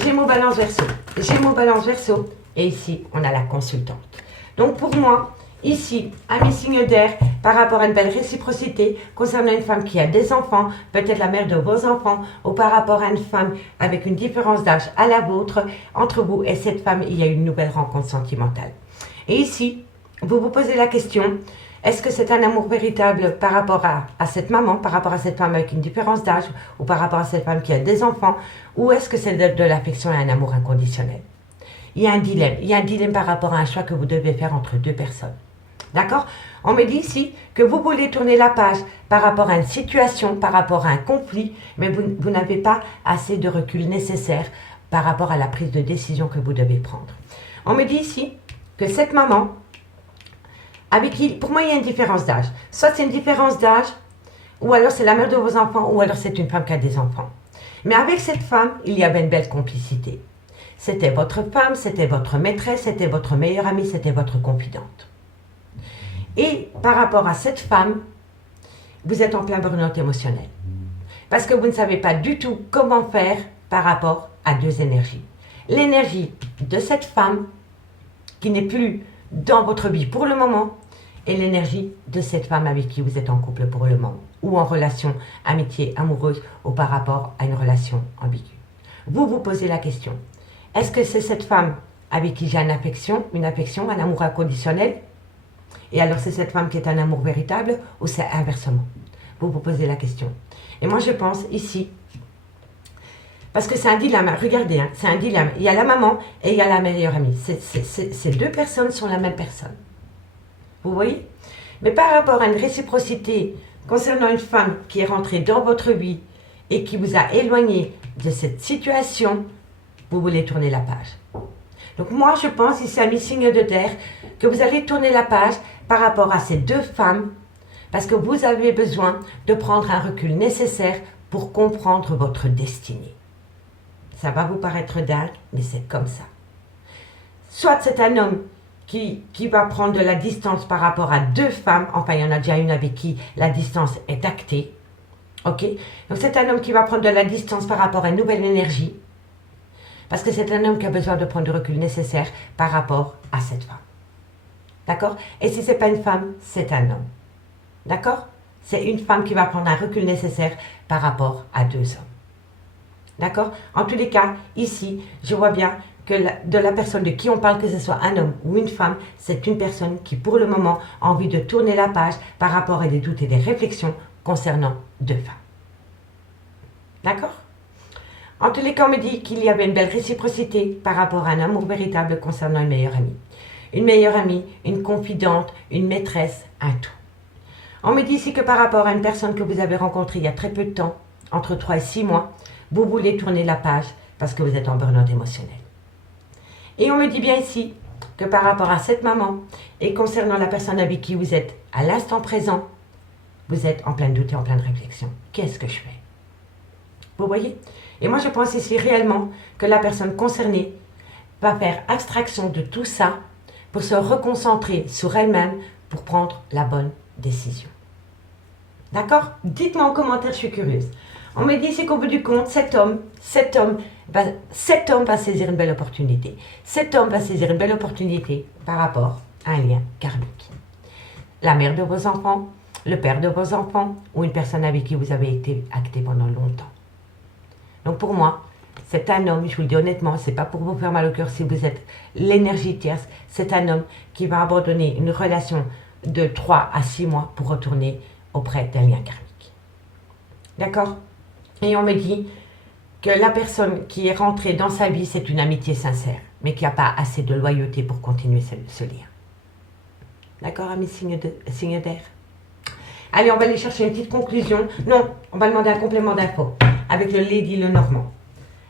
Gémeaux, Balance, Verseau. Gémeaux, Balance, Verseau. Et ici, on a la consultante. Donc pour moi, ici, un signe d'air par rapport à une belle réciprocité concernant une femme qui a des enfants, peut-être la mère de vos enfants, ou par rapport à une femme avec une différence d'âge à la vôtre. Entre vous et cette femme, il y a une nouvelle rencontre sentimentale. Et ici, vous vous posez la question, est-ce que c'est un amour véritable par rapport à cette maman, par rapport à cette femme avec une différence d'âge, ou par rapport à cette femme qui a des enfants, ou est-ce que c'est de l'affection et un amour inconditionnel? Il y a un dilemme. Il y a un dilemme par rapport à un choix que vous devez faire entre deux personnes. D'accord? On me dit ici que vous voulez tourner la page par rapport à une situation, par rapport à un conflit, mais vous n'avez pas assez de recul nécessaire par rapport à la prise de décision que vous devez prendre. On me dit ici que cette maman, avec qui, pour moi, il y a une différence d'âge. Soit c'est une différence d'âge, ou alors c'est la mère de vos enfants, ou alors c'est une femme qui a des enfants. Mais avec cette femme, il y avait une belle complicité. C'était votre femme, c'était votre maîtresse, c'était votre meilleure amie, c'était votre confidente. Et par rapport à cette femme, vous êtes en plein burn-out émotionnel. Parce que vous ne savez pas du tout comment faire par rapport à deux énergies. L'énergie de cette femme, qui n'est plus dans votre vie pour le moment, et l'énergie de cette femme avec qui vous êtes en couple pour le moment, ou en relation amitié, amoureuse, ou par rapport à une relation ambiguë. Vous vous posez la question. Est-ce que c'est cette femme avec qui j'ai une affection, un amour inconditionnel? Et alors c'est cette femme qui est un amour véritable ou c'est inversement? Vous vous posez la question. Et moi je pense ici, parce que c'est un dilemme, regardez, hein, c'est un dilemme. Il y a la maman et il y a la meilleure amie. Ces deux personnes sont la même personne. Vous voyez? Mais par rapport à une réciprocité concernant une femme qui est rentrée dans votre vie et qui vous a éloigné de cette situation, vous voulez tourner la page. Donc moi, je pense, ici, à mes signes de terre, que vous allez tourner la page par rapport à ces deux femmes, parce que vous avez besoin de prendre un recul nécessaire pour comprendre votre destinée. Ça va vous paraître dingue, mais c'est comme ça. Soit c'est un homme qui va prendre de la distance par rapport à deux femmes, enfin, il y en a déjà une avec qui la distance est actée, ok? Donc c'est un homme qui va prendre de la distance par rapport à une nouvelle énergie, parce que c'est un homme qui a besoin de prendre le recul nécessaire par rapport à cette femme. D'accord? Et si ce n'est pas une femme, c'est un homme. D'accord? C'est une femme qui va prendre un recul nécessaire par rapport à deux hommes. D'accord? En tous les cas, ici, je vois bien que de la personne de qui on parle, que ce soit un homme ou une femme, c'est une personne qui, pour le moment, a envie de tourner la page par rapport à des doutes et des réflexions concernant deux femmes. D'accord? En tous les cas, on me dit qu'il y avait une belle réciprocité par rapport à un amour véritable concernant une meilleure amie. Une meilleure amie, une confidente, une maîtresse, un tout. On me dit ici que par rapport à une personne que vous avez rencontrée il y a très peu de temps, entre 3 et 6 mois, vous voulez tourner la page parce que vous êtes en burn-out émotionnel. Et on me dit bien ici que par rapport à cette maman et concernant la personne avec qui vous êtes à l'instant présent, vous êtes en plein doute et en pleine réflexion. Qu'est-ce que je fais? Vous voyez? Et moi, je pense ici réellement que la personne concernée va faire abstraction de tout ça pour se reconcentrer sur elle-même pour prendre la bonne décision. D'accord? Dites-moi en commentaire, je suis curieuse. On me dit ici qu'au bout du compte, cet homme va saisir une belle opportunité. Cet homme va saisir une belle opportunité par rapport à un lien karmique. La mère de vos enfants, le père de vos enfants ou une personne avec qui vous avez été acté pendant longtemps. Donc pour moi, c'est un homme, je vous le dis honnêtement, c'est pas pour vous faire mal au cœur si vous êtes l'énergie tierce, c'est un homme qui va abandonner une relation de 3 à 6 mois pour retourner auprès d'un lien karmique. D'accord? Et on me dit que la personne qui est rentrée dans sa vie, c'est une amitié sincère, mais qui n'a pas assez de loyauté pour continuer ce lien. D'accord, amis signes d'air? Allez, on va aller chercher une petite conclusion. Non, on va demander un complément d'info avec le Lady Lenormand.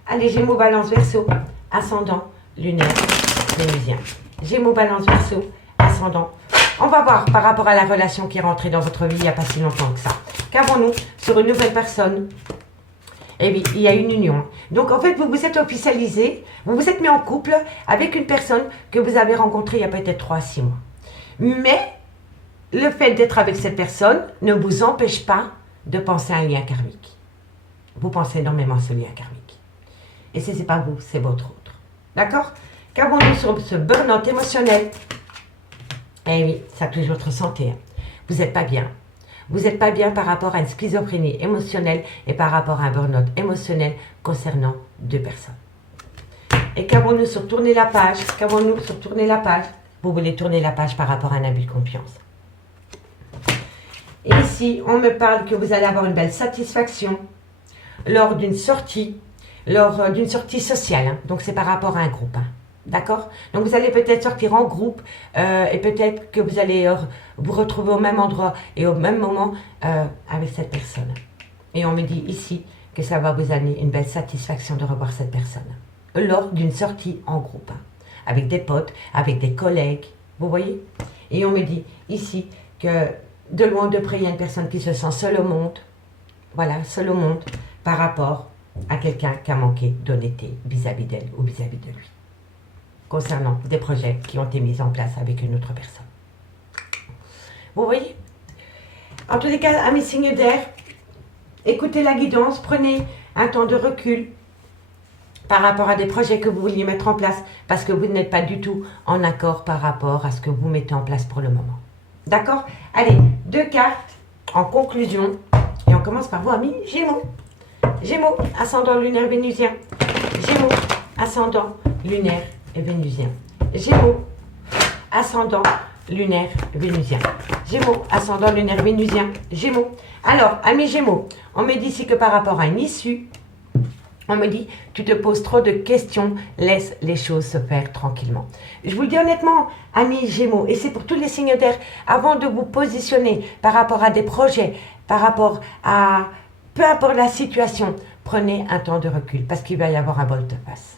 Allez, Gémeaux, Balance, Verseau, ascendant, lunaire, vénusien. Gémeaux, Balance, Verseau, Ascendant. On va voir par rapport à la relation qui est rentrée dans votre vie il n'y a pas si longtemps que ça. Qu'avons-nous sur une nouvelle personne? Eh oui, il y a une union. Donc en fait, vous vous êtes officialisé, vous vous êtes mis en couple avec une personne que vous avez rencontrée il y a peut-être 3 à 6 mois. Mais le fait d'être avec cette personne ne vous empêche pas de penser à un lien karmique. Vous pensez énormément à ce lien karmique. Et ce n'est pas vous, c'est votre autre. D'accord? Qu'avons-nous sur ce burn-out émotionnel? Eh oui, ça touche votre santé. Hein. Vous n'êtes pas bien. Vous n'êtes pas bien par rapport à une schizophrénie émotionnelle et par rapport à un burn-out émotionnel concernant 2 personnes. Et qu'avons-nous sur tourner la page? Qu'avons-nous sur tourner la page? Vous voulez tourner la page par rapport à un abus de confiance. Et ici, on me parle que vous allez avoir une belle satisfaction lors d'une sortie sociale. Hein. Donc, c'est par rapport à un groupe. Hein. D'accord? Donc, vous allez peut-être sortir en groupe et peut-être que vous allez vous retrouver au même endroit et au même moment avec cette personne. Et on me dit ici que ça va vous amener une belle satisfaction de revoir cette personne lors d'une sortie en groupe. Hein. Avec des potes, avec des collègues. Vous voyez? Et on me dit ici que de loin ou de près, il y a une personne qui se sent seule au monde. Voilà, seule au monde par rapport à quelqu'un qui a manqué d'honnêteté vis-à-vis d'elle ou vis-à-vis de lui. Concernant des projets qui ont été mis en place avec une autre personne. Vous voyez? En tous les cas, amis signes d'air, écoutez la guidance, prenez un temps de recul par rapport à des projets que vous vouliez mettre en place parce que vous n'êtes pas du tout en accord par rapport à ce que vous mettez en place pour le moment. D'accord? Allez, 2 cartes en conclusion. Et on commence par vous, amis Gémeaux. Gémeaux, ascendant lunaire vénusien. Gémeaux, ascendant lunaire vénusien. Gémeaux, ascendant lunaire vénusien. Gémeaux, ascendant lunaire vénusien. Gémeaux. Alors, amis Gémeaux, on me dit ici que par rapport à une issue, on me dit, tu te poses trop de questions, laisse les choses se faire tranquillement. Je vous le dis honnêtement, amis Gémeaux, et c'est pour tous les signes d'air, avant de vous positionner par rapport à des projets, par rapport à peu importe la situation, prenez un temps de recul parce qu'il va y avoir un volte-face.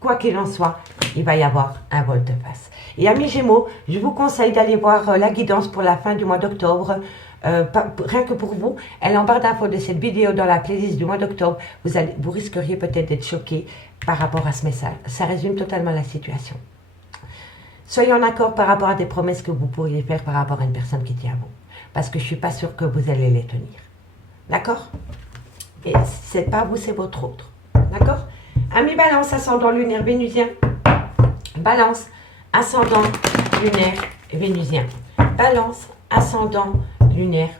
Quoi qu'il en soit, il va y avoir un volte-face. Et amis Gémeaux, je vous conseille d'aller voir la guidance pour la fin du mois d'octobre. Rien que pour vous, elle en barre d'infos de cette vidéo dans la playlist du mois d'octobre. Vous risqueriez peut-être d'être choqué par rapport à ce message. Ça résume totalement la situation. Soyez en accord par rapport à des promesses que vous pourriez faire par rapport à une personne qui tient à vous. Parce que je ne suis pas sûre que vous allez les tenir. D'accord? Et c'est pas vous, c'est votre autre. D'accord? Amis Balance, ascendant lunaire vénusien. Balance, ascendant lunaire vénusien. Balance, ascendant lunaire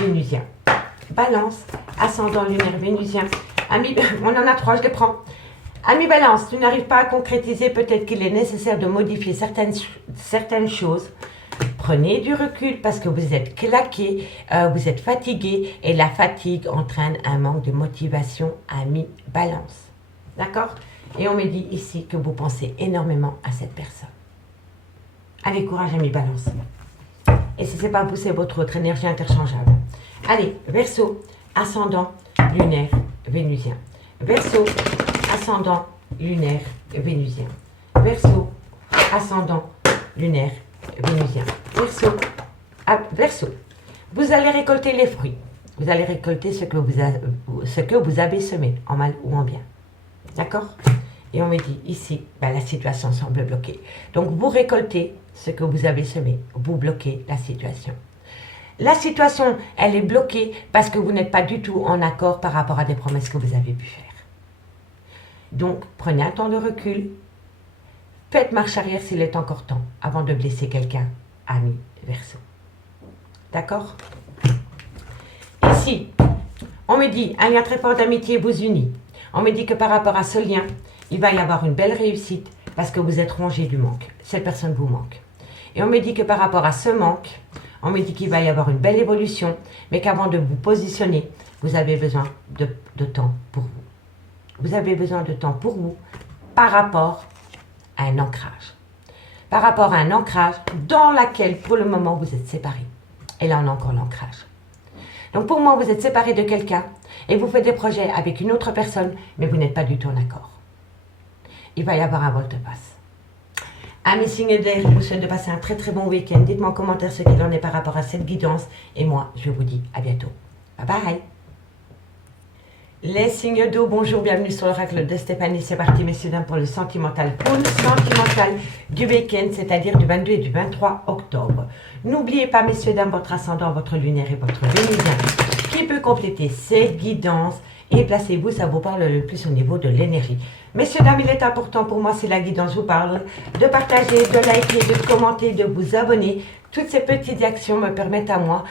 vénusien. Balance, ascendant lunaire vénusien. Ami, on en a 3, je les prends. Ami Balance, tu n'arrives pas à concrétiser, peut-être qu'il est nécessaire de modifier certaines choses. Prenez du recul parce que vous êtes claqué, vous êtes fatigué et la fatigue entraîne un manque de motivation, ami Balance. D'accord? Et on me dit ici que vous pensez énormément à cette personne. Allez, courage, ami Balance. Et si ce n'est pas vous, c'est votre énergie interchangeable. Allez, Verseau, ascendant, lunaire, vénusien. Verseau, ascendant, lunaire, vénusien. Verseau, ascendant, lunaire, vénusien. Verseau, vous allez récolter les fruits. Vous allez récolter ce que vous avez semé, en mal ou en bien. D'accord? Et on me dit ici, la situation semble bloquée. Donc, vous récoltez ce que vous avez semé. Vous bloquez la situation. La situation, elle est bloquée parce que vous n'êtes pas du tout en accord par rapport à des promesses que vous avez pu faire. Donc, prenez un temps de recul. Faites marche arrière s'il est encore temps avant de blesser quelqu'un, ami Verseau. D'accord? Ici, on me dit, un lien très fort d'amitié vous unit. On me dit que par rapport à ce lien, il va y avoir une belle réussite parce que vous êtes rongé du manque. Cette personne vous manque. Et on me dit que par rapport à ce manque, on me dit qu'il va y avoir une belle évolution, mais qu'avant de vous positionner, vous avez besoin de temps pour vous. Vous avez besoin de temps pour vous par rapport à un ancrage. Par rapport à un ancrage dans lequel, pour le moment, vous êtes séparés. Et là, on a encore l'ancrage. Donc, pour moi, vous êtes séparés de quelqu'un et vous faites des projets avec une autre personne, mais vous n'êtes pas du tout en accord. Il va y avoir un volte-face. Amis signes d'air, je vous souhaite de passer un très très bon week-end. Dites-moi en commentaire ce qu'il en est par rapport à cette guidance. Et moi, je vous dis à bientôt. Bye bye. Les signes d'eau, bonjour, bienvenue sur l'oracle de Stéphanie. C'est parti, messieurs, dames, pour le sentimental. Pour le sentimental du week-end, c'est-à-dire du 22 et du 23 octobre. N'oubliez pas, messieurs, dames, votre ascendant, votre lunaire et votre vénusien qui peut compléter ces guidances. Et placez-vous, ça vous parle le plus au niveau de l'énergie. Messieurs, dames, il est important pour moi, si la guidance vous parle, de partager, de liker, de commenter, de vous abonner. Toutes ces petites actions me permettent à moi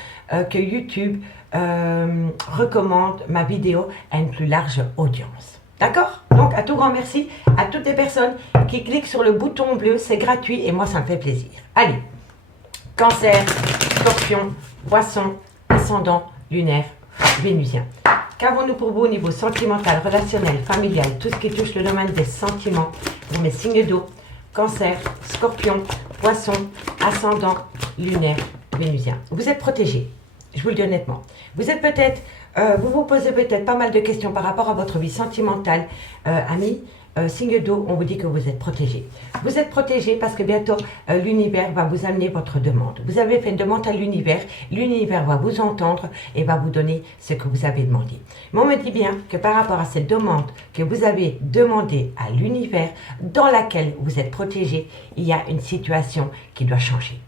que YouTube recommande ma vidéo à une plus large audience. D'accord? Donc, à tout grand merci à toutes les personnes qui cliquent sur le bouton bleu. C'est gratuit et moi, ça me fait plaisir. Allez, Cancer, Scorpion, Poisson, Ascendant, Lunaire, Vénusien. Qu'avons-nous pour vous au niveau sentimental, relationnel, familial, tout ce qui touche le domaine des sentiments, pour mes signes d'eau, Cancer, Scorpion, Poisson, Ascendant, Lunaire, Vénusien. Vous êtes protégés, je vous le dis honnêtement. Vous êtes peut-être, vous vous posez peut-être pas mal de questions par rapport à votre vie sentimentale, amis. Signe d'eau, on vous dit que vous êtes protégé. Vous êtes protégé parce que bientôt l'univers va vous amener votre demande. Vous avez fait une demande à l'univers va vous entendre et va vous donner ce que vous avez demandé. Mais on me dit bien que par rapport à cette demande que vous avez demandée à l'univers, dans laquelle vous êtes protégé, il y a une situation qui doit changer.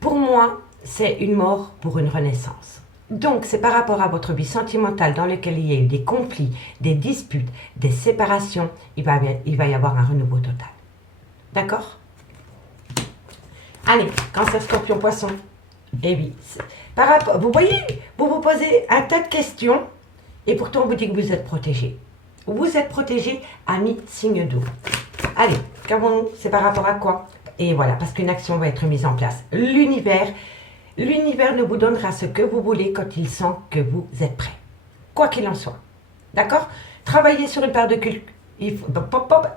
Pour moi, c'est une mort pour une renaissance. Donc, c'est par rapport à votre vie sentimentale dans laquelle il y a eu des conflits, des disputes, des séparations, il va y avoir un renouveau total. D'accord? Allez, Cancer, Scorpion, Poisson. Eh oui, par rapport, vous voyez, vous vous posez un tas de questions et pourtant on vous dit que vous êtes protégé. Vous êtes protégé, amis, signe d'eau. Allez, qu'avons-nous? C'est par rapport à quoi? Et voilà, parce qu'une action va être mise en place. L'univers ne vous donnera ce que vous voulez quand il sent que vous êtes prêt. Quoi qu'il en soit. D'accord? Travaillez sur une part de culture. Il faut...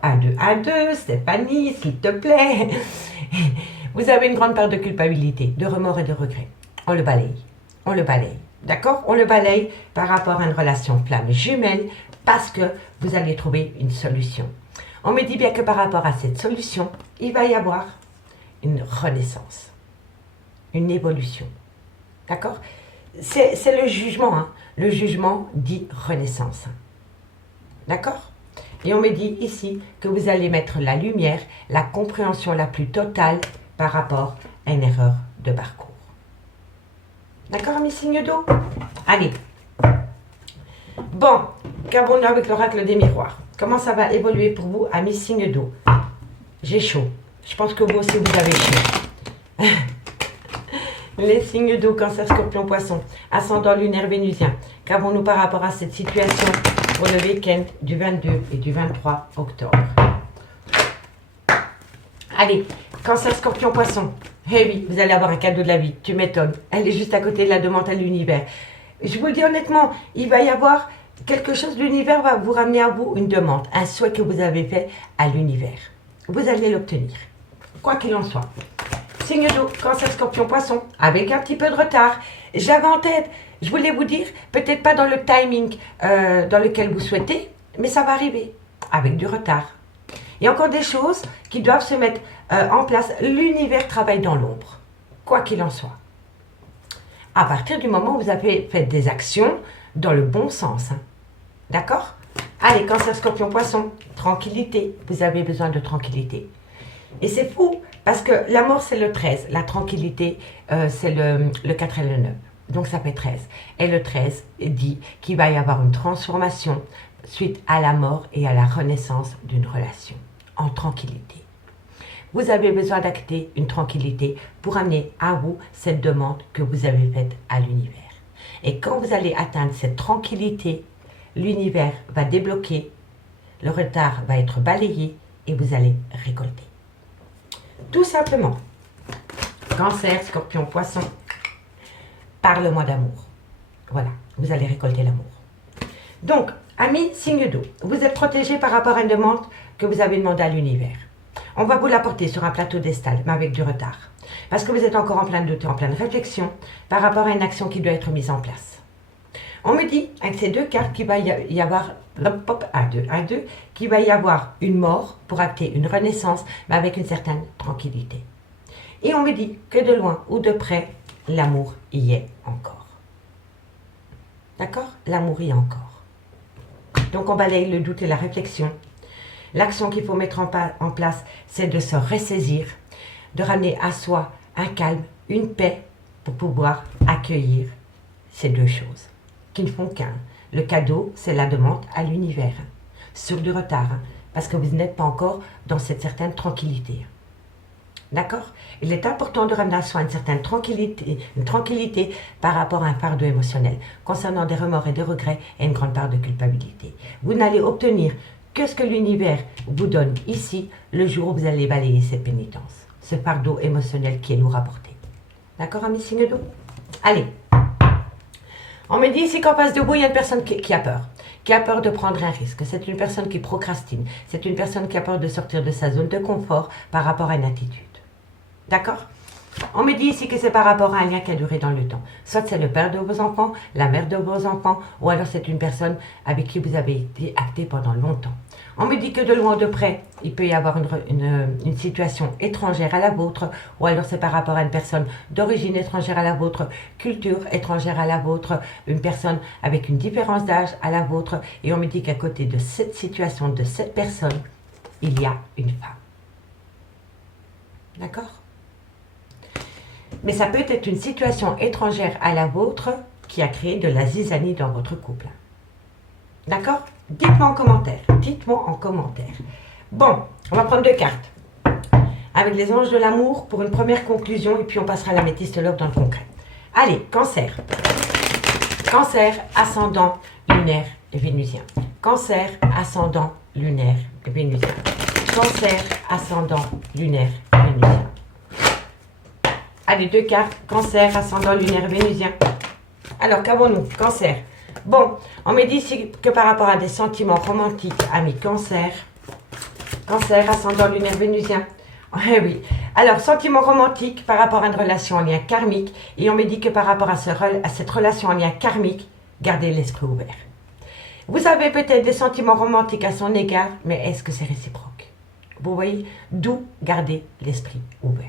Un, deux, Stéphanie, s'il te plaît. Vous avez une grande part de culpabilité, de remords et de regrets. On le balaye. On le balaye. D'accord? On le balaye par rapport à une relation flamme jumelle parce que vous allez trouver une solution. On me dit bien que par rapport à cette solution, il va y avoir une renaissance. Une évolution. D'accord? C'est le jugement. Hein. Le jugement dit renaissance. D'accord? Et on me dit ici que vous allez mettre la lumière, la compréhension la plus totale par rapport à une erreur de parcours. D'accord, mes signes d'eau? Allez. Bon, qu'avons-nous avec l'oracle des miroirs? Comment ça va évoluer pour vous, amis signes d'eau? J'ai chaud. Je pense que vous aussi, vous avez chaud. Les signes d'eau, Cancer, Scorpion, Poisson, Ascendant, Lunaire, Vénusien. Qu'avons-nous par rapport à cette situation pour le week-end du 22 et du 23 octobre? Allez, Cancer, Scorpion, Poisson. Eh oui, vous allez avoir un cadeau de la vie, tu m'étonnes. Elle est juste à côté de la demande à l'univers. Je vous le dis honnêtement, il va y avoir quelque chose, l'univers va vous ramener à vous une demande, un souhait que vous avez fait à l'univers. Vous allez l'obtenir, quoi qu'il en soit. Signe d'eau, Cancer, Scorpion, Poisson, avec un petit peu de retard. J'avais en tête, je voulais vous dire, peut-être pas dans le timing dans lequel vous souhaitez, mais ça va arriver, avec du retard. Il y a encore des choses qui doivent se mettre en place. L'univers travaille dans l'ombre, quoi qu'il en soit. À partir du moment où vous avez fait des actions dans le bon sens. Hein. D'accord? Allez, Cancer, Scorpion, Poisson, tranquillité. Vous avez besoin de tranquillité. Et c'est fou, parce que la mort, c'est le 13. La tranquillité, c'est le 4 et le 9. Donc, ça fait 13. Et le 13 dit qu'il va y avoir une transformation suite à la mort et à la renaissance d'une relation en tranquillité. Vous avez besoin d'acter une tranquillité pour amener à vous cette demande que vous avez faite à l'univers. Et quand vous allez atteindre cette tranquillité, l'univers va débloquer, le retard va être balayé et vous allez récolter. Tout simplement. Cancer, Scorpion, Poisson, parle-moi d'amour. Voilà, vous allez récolter l'amour. Donc, amis, signe d'eau, vous êtes protégés par rapport à une demande que vous avez demandée à l'univers. On va vous l'apporter sur un plateau d'estal, mais avec du retard. Parce que vous êtes encore en plein doute, en pleine réflexion par rapport à une action qui doit être mise en place. On me dit, avec ces deux cartes, qu'il va y avoir, hop, un, deux, qu'il va y avoir une mort pour acter une renaissance, mais avec une certaine tranquillité. Et on me dit que de loin ou de près, l'amour y est encore. D'accord? L'amour y est encore. Donc on balaye le doute et la réflexion. L'action qu'il faut mettre en place, c'est de se ressaisir, de ramener à soi un calme, une paix, pour pouvoir accueillir ces deux choses, qui ne font qu'un. Le cadeau, c'est la demande à l'univers, sur du retard, parce que vous n'êtes pas encore dans cette certaine tranquillité. D'accord? Il est important de ramener à soi une certaine tranquillité par rapport à un fardeau émotionnel, concernant des remords et des regrets et une grande part de culpabilité. Vous n'allez obtenir que ce que l'univers vous donne ici, le jour où vous allez balayer cette pénitence, ce fardeau émotionnel qui est lourd à porter. D'accord, amis signes d'eau? Allez. On me dit ici qu'en face de vous, il y a une personne qui a peur de prendre un risque. C'est une personne qui procrastine. C'est une personne qui a peur de sortir de sa zone de confort par rapport à une attitude. D'accord? On me dit ici que c'est par rapport à un lien qui a duré dans le temps. Soit c'est le père de vos enfants, la mère de vos enfants, ou alors c'est une personne avec qui vous avez été acté pendant longtemps. On me dit que de loin ou de près, il peut y avoir une situation étrangère à la vôtre, ou alors c'est par rapport à une personne d'origine étrangère à la vôtre, culture étrangère à la vôtre, une personne avec une différence d'âge à la vôtre, et on me dit qu'à côté de cette situation, de cette personne, il y a une femme. D'accord? Mais ça peut être une situation étrangère à la vôtre qui a créé de la zizanie dans votre couple. D'accord? Dites-moi en commentaire. Dites-moi en commentaire. Bon, on va prendre deux cartes. Avec les anges de l'amour pour une première conclusion et puis on passera à l'améthyste love dans le concret. Allez, cancer. Cancer, ascendant, lunaire et vénusien. Cancer, ascendant, lunaire et vénusien. Cancer, ascendant, lunaire et vénusien. Allez, deux cartes. Cancer, ascendant, lunaire, vénusien. Alors, qu'avons-nous? Cancer. Bon, on me dit ici que par rapport à des sentiments romantiques, amis Cancer. Cancer, ascendant, lunaire, vénusien. Oui. Alors, sentiments romantiques par rapport à une relation en lien karmique. Et on me dit que par rapport à cette relation en lien karmique, gardez l'esprit ouvert. Vous avez peut-être des sentiments romantiques à son égard, mais est-ce que c'est réciproque? Vous voyez? D'où garder l'esprit ouvert.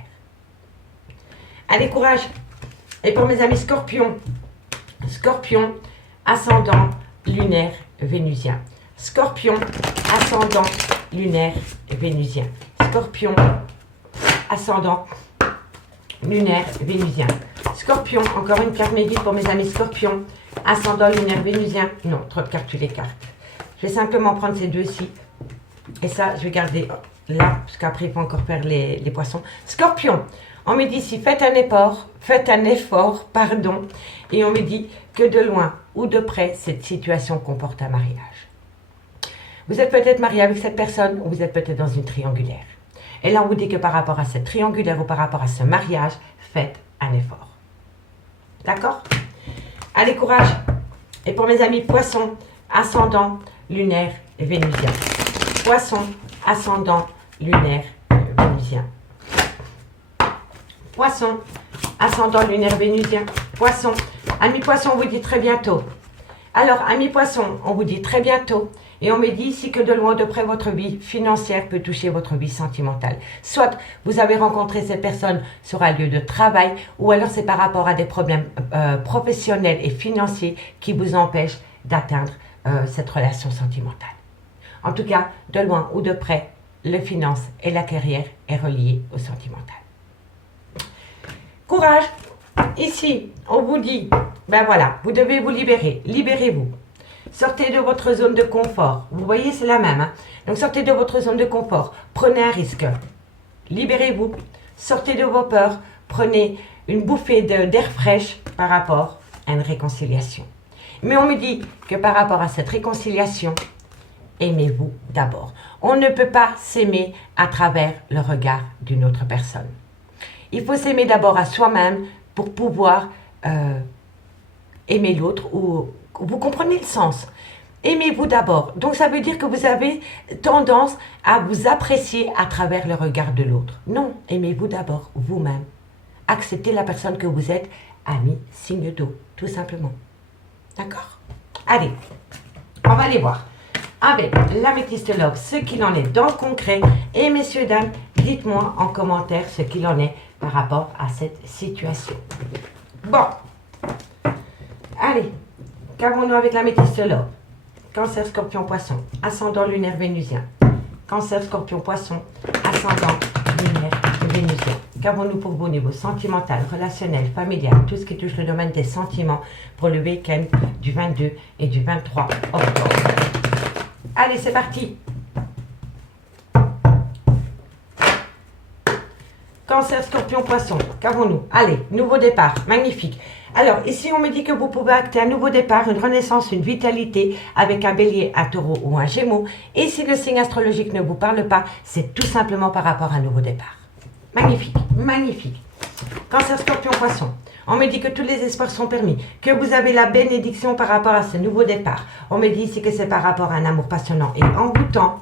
Allez, courage. Et pour mes amis scorpions, scorpion, ascendant, lunaire, vénusien. Scorpion, ascendant, lunaire, vénusien. Scorpion, ascendant, lunaire, vénusien. Scorpion, encore une carte médite pour mes amis scorpions, ascendant, lunaire, vénusien. Non, trop de cartes, tu les cartes. Je vais simplement prendre ces deux-ci. Et ça, je vais garder là, parce qu'après, il faut encore faire les poissons. Scorpion. On me dit ici, faites un effort, et on me dit que de loin ou de près, cette situation comporte un mariage. Vous êtes peut-être marié avec cette personne, ou vous êtes peut-être dans une triangulaire. Et là, on vous dit que par rapport à cette triangulaire ou par rapport à ce mariage, faites un effort. D'accord? Allez, courage. Et pour mes amis poissons, ascendant, lunaire et vénusien. Poissons, ascendant, lunaire, vénusien. Poisson, ascendant lunaire vénusien. Poisson, amis poissons, on vous dit très bientôt. Alors, amis poissons, on vous dit très bientôt. Et on me dit ici que de loin ou de près, votre vie financière peut toucher votre vie sentimentale. Soit vous avez rencontré cette personne sur un lieu de travail, ou alors c'est par rapport à des problèmes professionnels et financiers qui vous empêchent d'atteindre cette relation sentimentale. En tout cas, de loin ou de près, les finances et la carrière est reliée au sentimental. Courage. Ici, on vous dit, ben voilà, vous devez vous libérer. Libérez-vous. Sortez de votre zone de confort. Vous voyez, c'est la même. Hein? Donc, sortez de votre zone de confort. Prenez un risque. Libérez-vous. Sortez de vos peurs. Prenez une bouffée d'air fraîche par rapport à une réconciliation. Mais on me dit que par rapport à cette réconciliation, aimez-vous d'abord. On ne peut pas s'aimer à travers le regard d'une autre personne. Il faut s'aimer d'abord à soi-même pour pouvoir aimer l'autre, ou vous comprenez le sens. Aimez-vous d'abord. Donc ça veut dire que vous avez tendance à vous apprécier à travers le regard de l'autre. Non, aimez-vous d'abord vous-même. Acceptez la personne que vous êtes, ami, signe d'eau, tout simplement. D'accord? Allez, on va aller voir avec l'améthystologue ce qu'il en est dans le concret. Et messieurs, dames, dites-moi en commentaire ce qu'il en est par rapport à cette situation. Bon, allez, qu'avons-nous avec l'améthystologue? Cancer, scorpion, poisson, ascendant lunaire vénusien. Cancer, scorpion, poisson, ascendant lunaire vénusien. Qu'avons-nous pour vous au niveau sentimental, relationnel, familial, tout ce qui touche le domaine des sentiments pour le week-end du 22 et du 23 octobre. Allez, c'est parti. Cancer, scorpion, poisson, qu'avons-nous? Allez, nouveau départ, magnifique. Alors, ici, on me dit que vous pouvez acter un nouveau départ, une renaissance, une vitalité avec un bélier, un taureau ou un gémeau. Et si le signe astrologique ne vous parle pas, c'est tout simplement par rapport à un nouveau départ. Magnifique, magnifique. Cancer, scorpion, poisson. On me dit que tous les espoirs sont permis, que vous avez la bénédiction par rapport à ce nouveau départ. On me dit ici que c'est par rapport à un amour passionnant et envoûtant.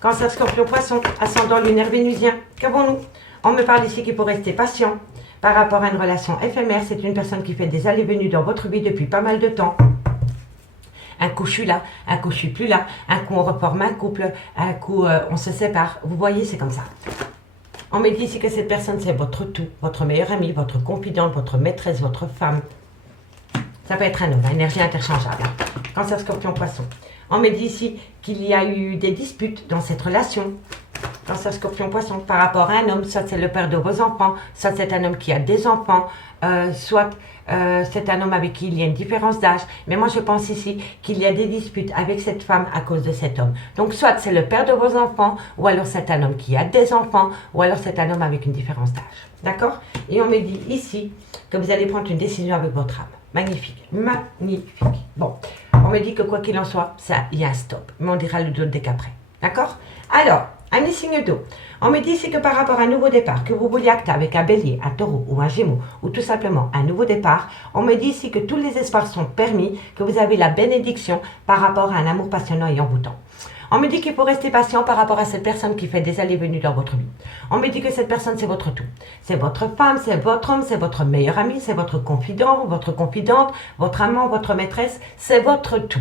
Cancer, scorpion, poisson, ascendant lunaire vénusien. Qu'avons-nous? On me parle ici qu'il faut rester patient. Par rapport à une relation éphémère, c'est une personne qui fait des allées-venues dans votre vie depuis pas mal de temps. Un coup je suis là, un coup je suis plus là, un coup on reforme un couple, un coup on se sépare. Vous voyez, c'est comme ça. On me dit ici que cette personne c'est votre tout, votre meilleur ami, votre confidente, votre maîtresse, votre femme. Ça peut être un homme, énergie interchangeable. Cancer, scorpion, poisson. On me dit ici qu'il y a eu des disputes dans cette relation. Cancer, scorpion, poisson, par rapport à un homme, soit c'est le père de vos enfants, soit c'est un homme qui a des enfants, soit c'est un homme avec qui il y a une différence d'âge. Mais moi, je pense ici qu'il y a des disputes avec cette femme à cause de cet homme. Donc, soit c'est le père de vos enfants, ou alors c'est un homme qui a des enfants, ou alors c'est un homme avec une différence d'âge. D'accord? Et on me dit ici que vous allez prendre une décision avec votre âme. Magnifique, magnifique. Bon, on me dit que quoi qu'il en soit, ça, il y a un stop. Mais on dira le dos dès qu'après. D'accord? Alors, un signe d'eau. On me dit ici que par rapport à un nouveau départ, que vous vouliez acter avec un bélier, un taureau ou un gémeau, ou tout simplement un nouveau départ, on me dit ici que tous les espoirs sont permis, que vous avez la bénédiction par rapport à un amour passionnant et envoûtant. On me dit qu'il faut rester patient par rapport à cette personne qui fait des allées-venues dans votre vie. On me dit que cette personne, c'est votre tout. C'est votre femme, c'est votre homme, c'est votre meilleur ami, c'est votre confident, votre confidente, votre amant, votre maîtresse, c'est votre tout.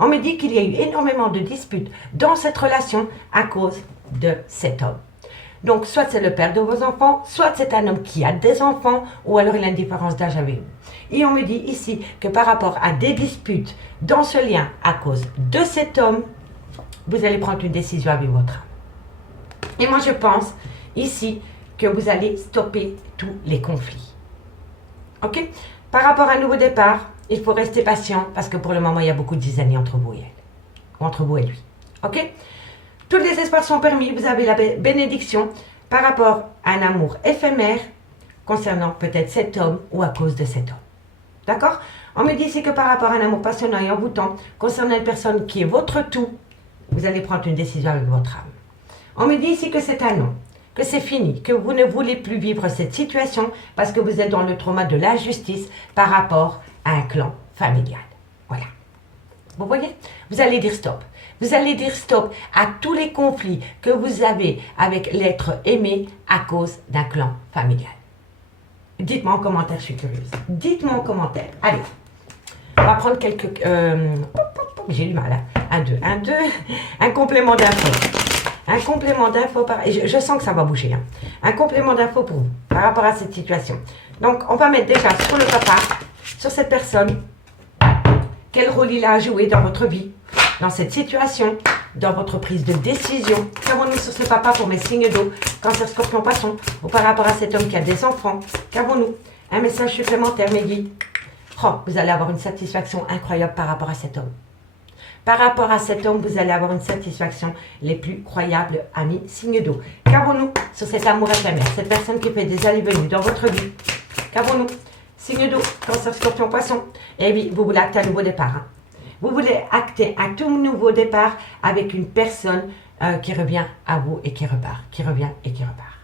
On me dit qu'il y a eu énormément de disputes dans cette relation à cause de cet homme. Donc, soit c'est le père de vos enfants, soit c'est un homme qui a des enfants, ou alors il a une différence d'âge avec vous. Et on me dit ici que par rapport à des disputes dans ce lien à cause de cet homme, vous allez prendre une décision avec votre âme. Et moi, je pense ici que vous allez stopper tous les conflits. Ok? Par rapport à un nouveau départ, il faut rester patient parce que pour le moment, il y a beaucoup de zizanie entre vous et elle. Entre vous et lui. Ok? Tous les espoirs sont permis, vous avez la bénédiction par rapport à un amour éphémère concernant peut-être cet homme ou à cause de cet homme. D'accord? On me dit ici que par rapport à un amour passionnant et envoûtant concernant une personne qui est votre tout, vous allez prendre une décision avec votre âme. On me dit ici que c'est un non, que c'est fini, que vous ne voulez plus vivre cette situation parce que vous êtes dans le trauma de l'injustice par rapport à un clan familial. Voilà. Vous voyez? Vous allez dire stop. Vous allez dire stop à tous les conflits que vous avez avec l'être aimé à cause d'un clan familial. Dites-moi en commentaire, je suis curieuse. Dites-moi en commentaire. Allez, on va prendre quelques... j'ai du mal, hein. Un, deux. Un complément d'info. Un complément d'info, je sens que ça va bouger. Hein. Un complément d'info pour vous, par rapport à cette situation. Donc, on va mettre déjà sur le papa, sur cette personne, quel rôle il a à jouer dans votre vie, dans cette situation, dans votre prise de décision. Qu'avons-nous sur ce papa pour mes signes d'eau, Cancer, Scorpion, Poisson, ou par rapport à cet homme qui a des enfants? Qu'avons-nous? Un message supplémentaire, mes guides. Oh, vous allez avoir une satisfaction incroyable par rapport à cet homme. Par rapport à cet homme, vous allez avoir une satisfaction les plus croyables, amis, signes d'eau. Qu'avons-nous sur cet amour éphémère, cette personne qui fait des allées-venues dans votre vie? Qu'avons-nous? Signe d'eau, Cancer, Scorpion, Poisson. Et oui, vous voulez acter un nouveau départ. Hein. Vous voulez acter un tout nouveau départ avec une personne qui revient à vous et qui repart. Qui revient et qui repart.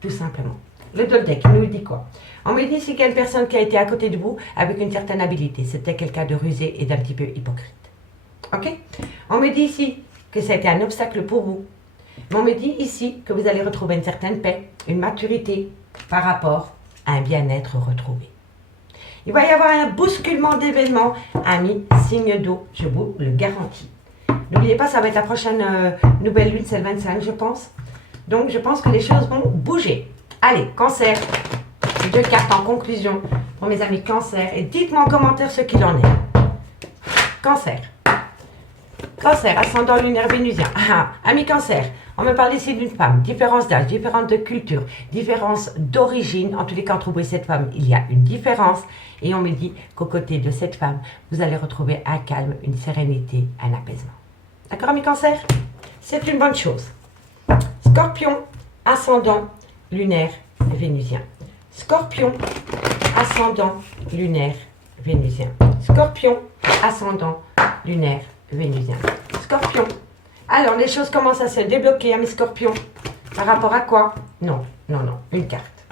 Tout simplement. Le Doldek nous dit quoi? On me dit ici qu'il y a une personne qui a été à côté de vous avec une certaine habilité. C'était quelqu'un de rusé et d'un petit peu hypocrite. Ok? On me dit ici que ça a été un obstacle pour vous. Mais on me dit ici que vous allez retrouver une certaine paix, une maturité par rapport à un bien-être retrouvé. Il va y avoir un bousculement d'événements. Amis, signe d'eau, je vous le garantis. N'oubliez pas, ça va être la prochaine nouvelle lune, c'est le 25, je pense. Donc, je pense que les choses vont bouger. Allez, cancer. 2 cartes en conclusion pour mes amis cancer. Et dites-moi en commentaire ce qu'il en est. Cancer. Cancer, ascendant lunaire vénusien. Amis cancer, on me parle ici d'une femme. Différence d'âge, différence de culture, différence d'origine. En tous les cas, entre vous et cette femme, il y a une différence. Et on me dit qu'aux côtés de cette femme, vous allez retrouver un calme, une sérénité, un apaisement. D'accord, amis cancer? C'est une bonne chose. Scorpion, ascendant lunaire vénusien. Scorpion, ascendant lunaire vénusien. Scorpion, ascendant lunaire vénusien. Scorpion. Alors, les choses commencent à se débloquer, amis scorpions. Par rapport à quoi? Non, non, non. Une carte.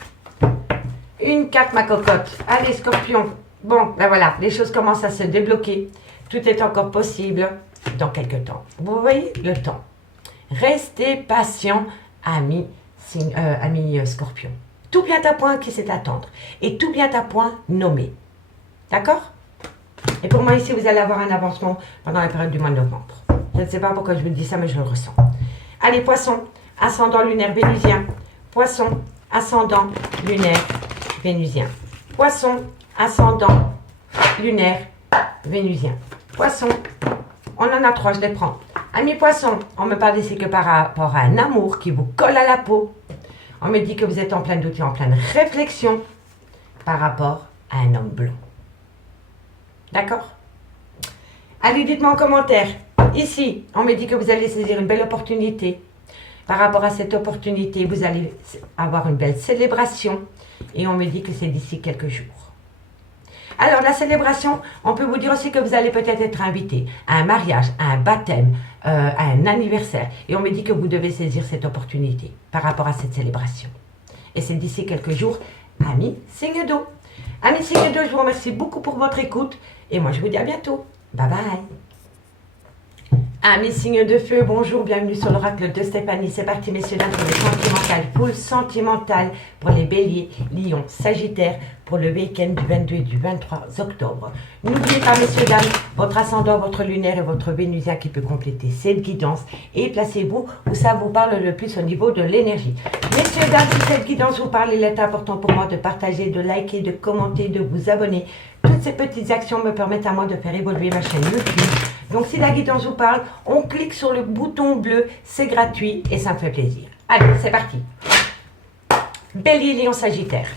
Une carte, ma cocotte. Allez, scorpion. Bon, ben voilà, les choses commencent à se débloquer. Tout est encore possible dans quelques temps. Vous voyez le temps. Restez patient, amis scorpions. Tout vient à point qui sait attendre. Et tout vient à point nommé. D'accord? Et pour moi, ici, vous allez avoir un avancement pendant la période du mois de novembre. Je ne sais pas pourquoi je vous dis ça, mais je le ressens. Allez, poisson, ascendant lunaire vénusien. Poisson, ascendant lunaire vénusien. Poisson, ascendant lunaire vénusien. Poisson, on en a 3, je les prends. Amis poissons, on me parle ici que par rapport à un amour qui vous colle à la peau. On me dit que vous êtes en plein doute et en pleine réflexion par rapport à un homme blond. D'accord? Allez, dites-moi en commentaire. Ici, on me dit que vous allez saisir une belle opportunité. Par rapport à cette opportunité, vous allez avoir une belle célébration. Et on me dit que c'est d'ici quelques jours. Alors, la célébration, on peut vous dire aussi que vous allez peut-être être invité à un mariage, à un baptême, à un anniversaire. Et on me dit que vous devez saisir cette opportunité par rapport à cette célébration. Et c'est d'ici quelques jours, amis signe d'eau. Amis signe d'eau, je vous remercie beaucoup pour votre écoute. Et moi, je vous dis à bientôt. Bye bye. Amis signes de feu, bonjour, bienvenue sur l'oracle de Stéphanie. C'est parti, messieurs, dames, pour les sentimentales, full sentimentales pour les béliers, lions, sagittaires, pour le week-end du 22 et du 23 octobre. N'oubliez pas, messieurs, dames, votre ascendant, votre lunaire et votre vénusien qui peut compléter cette guidance. Et placez-vous où ça vous parle le plus au niveau de l'énergie. Messieurs, dames, si cette guidance vous parle, il est important pour moi de partager, de liker, de commenter, de vous abonner. Toutes ces petites actions me permettent à moi de faire évoluer ma chaîne YouTube. Donc, si la guidance vous parle, on clique sur le bouton bleu, c'est gratuit et ça me fait plaisir. Allez, c'est parti. Bélier, lion, sagittaire.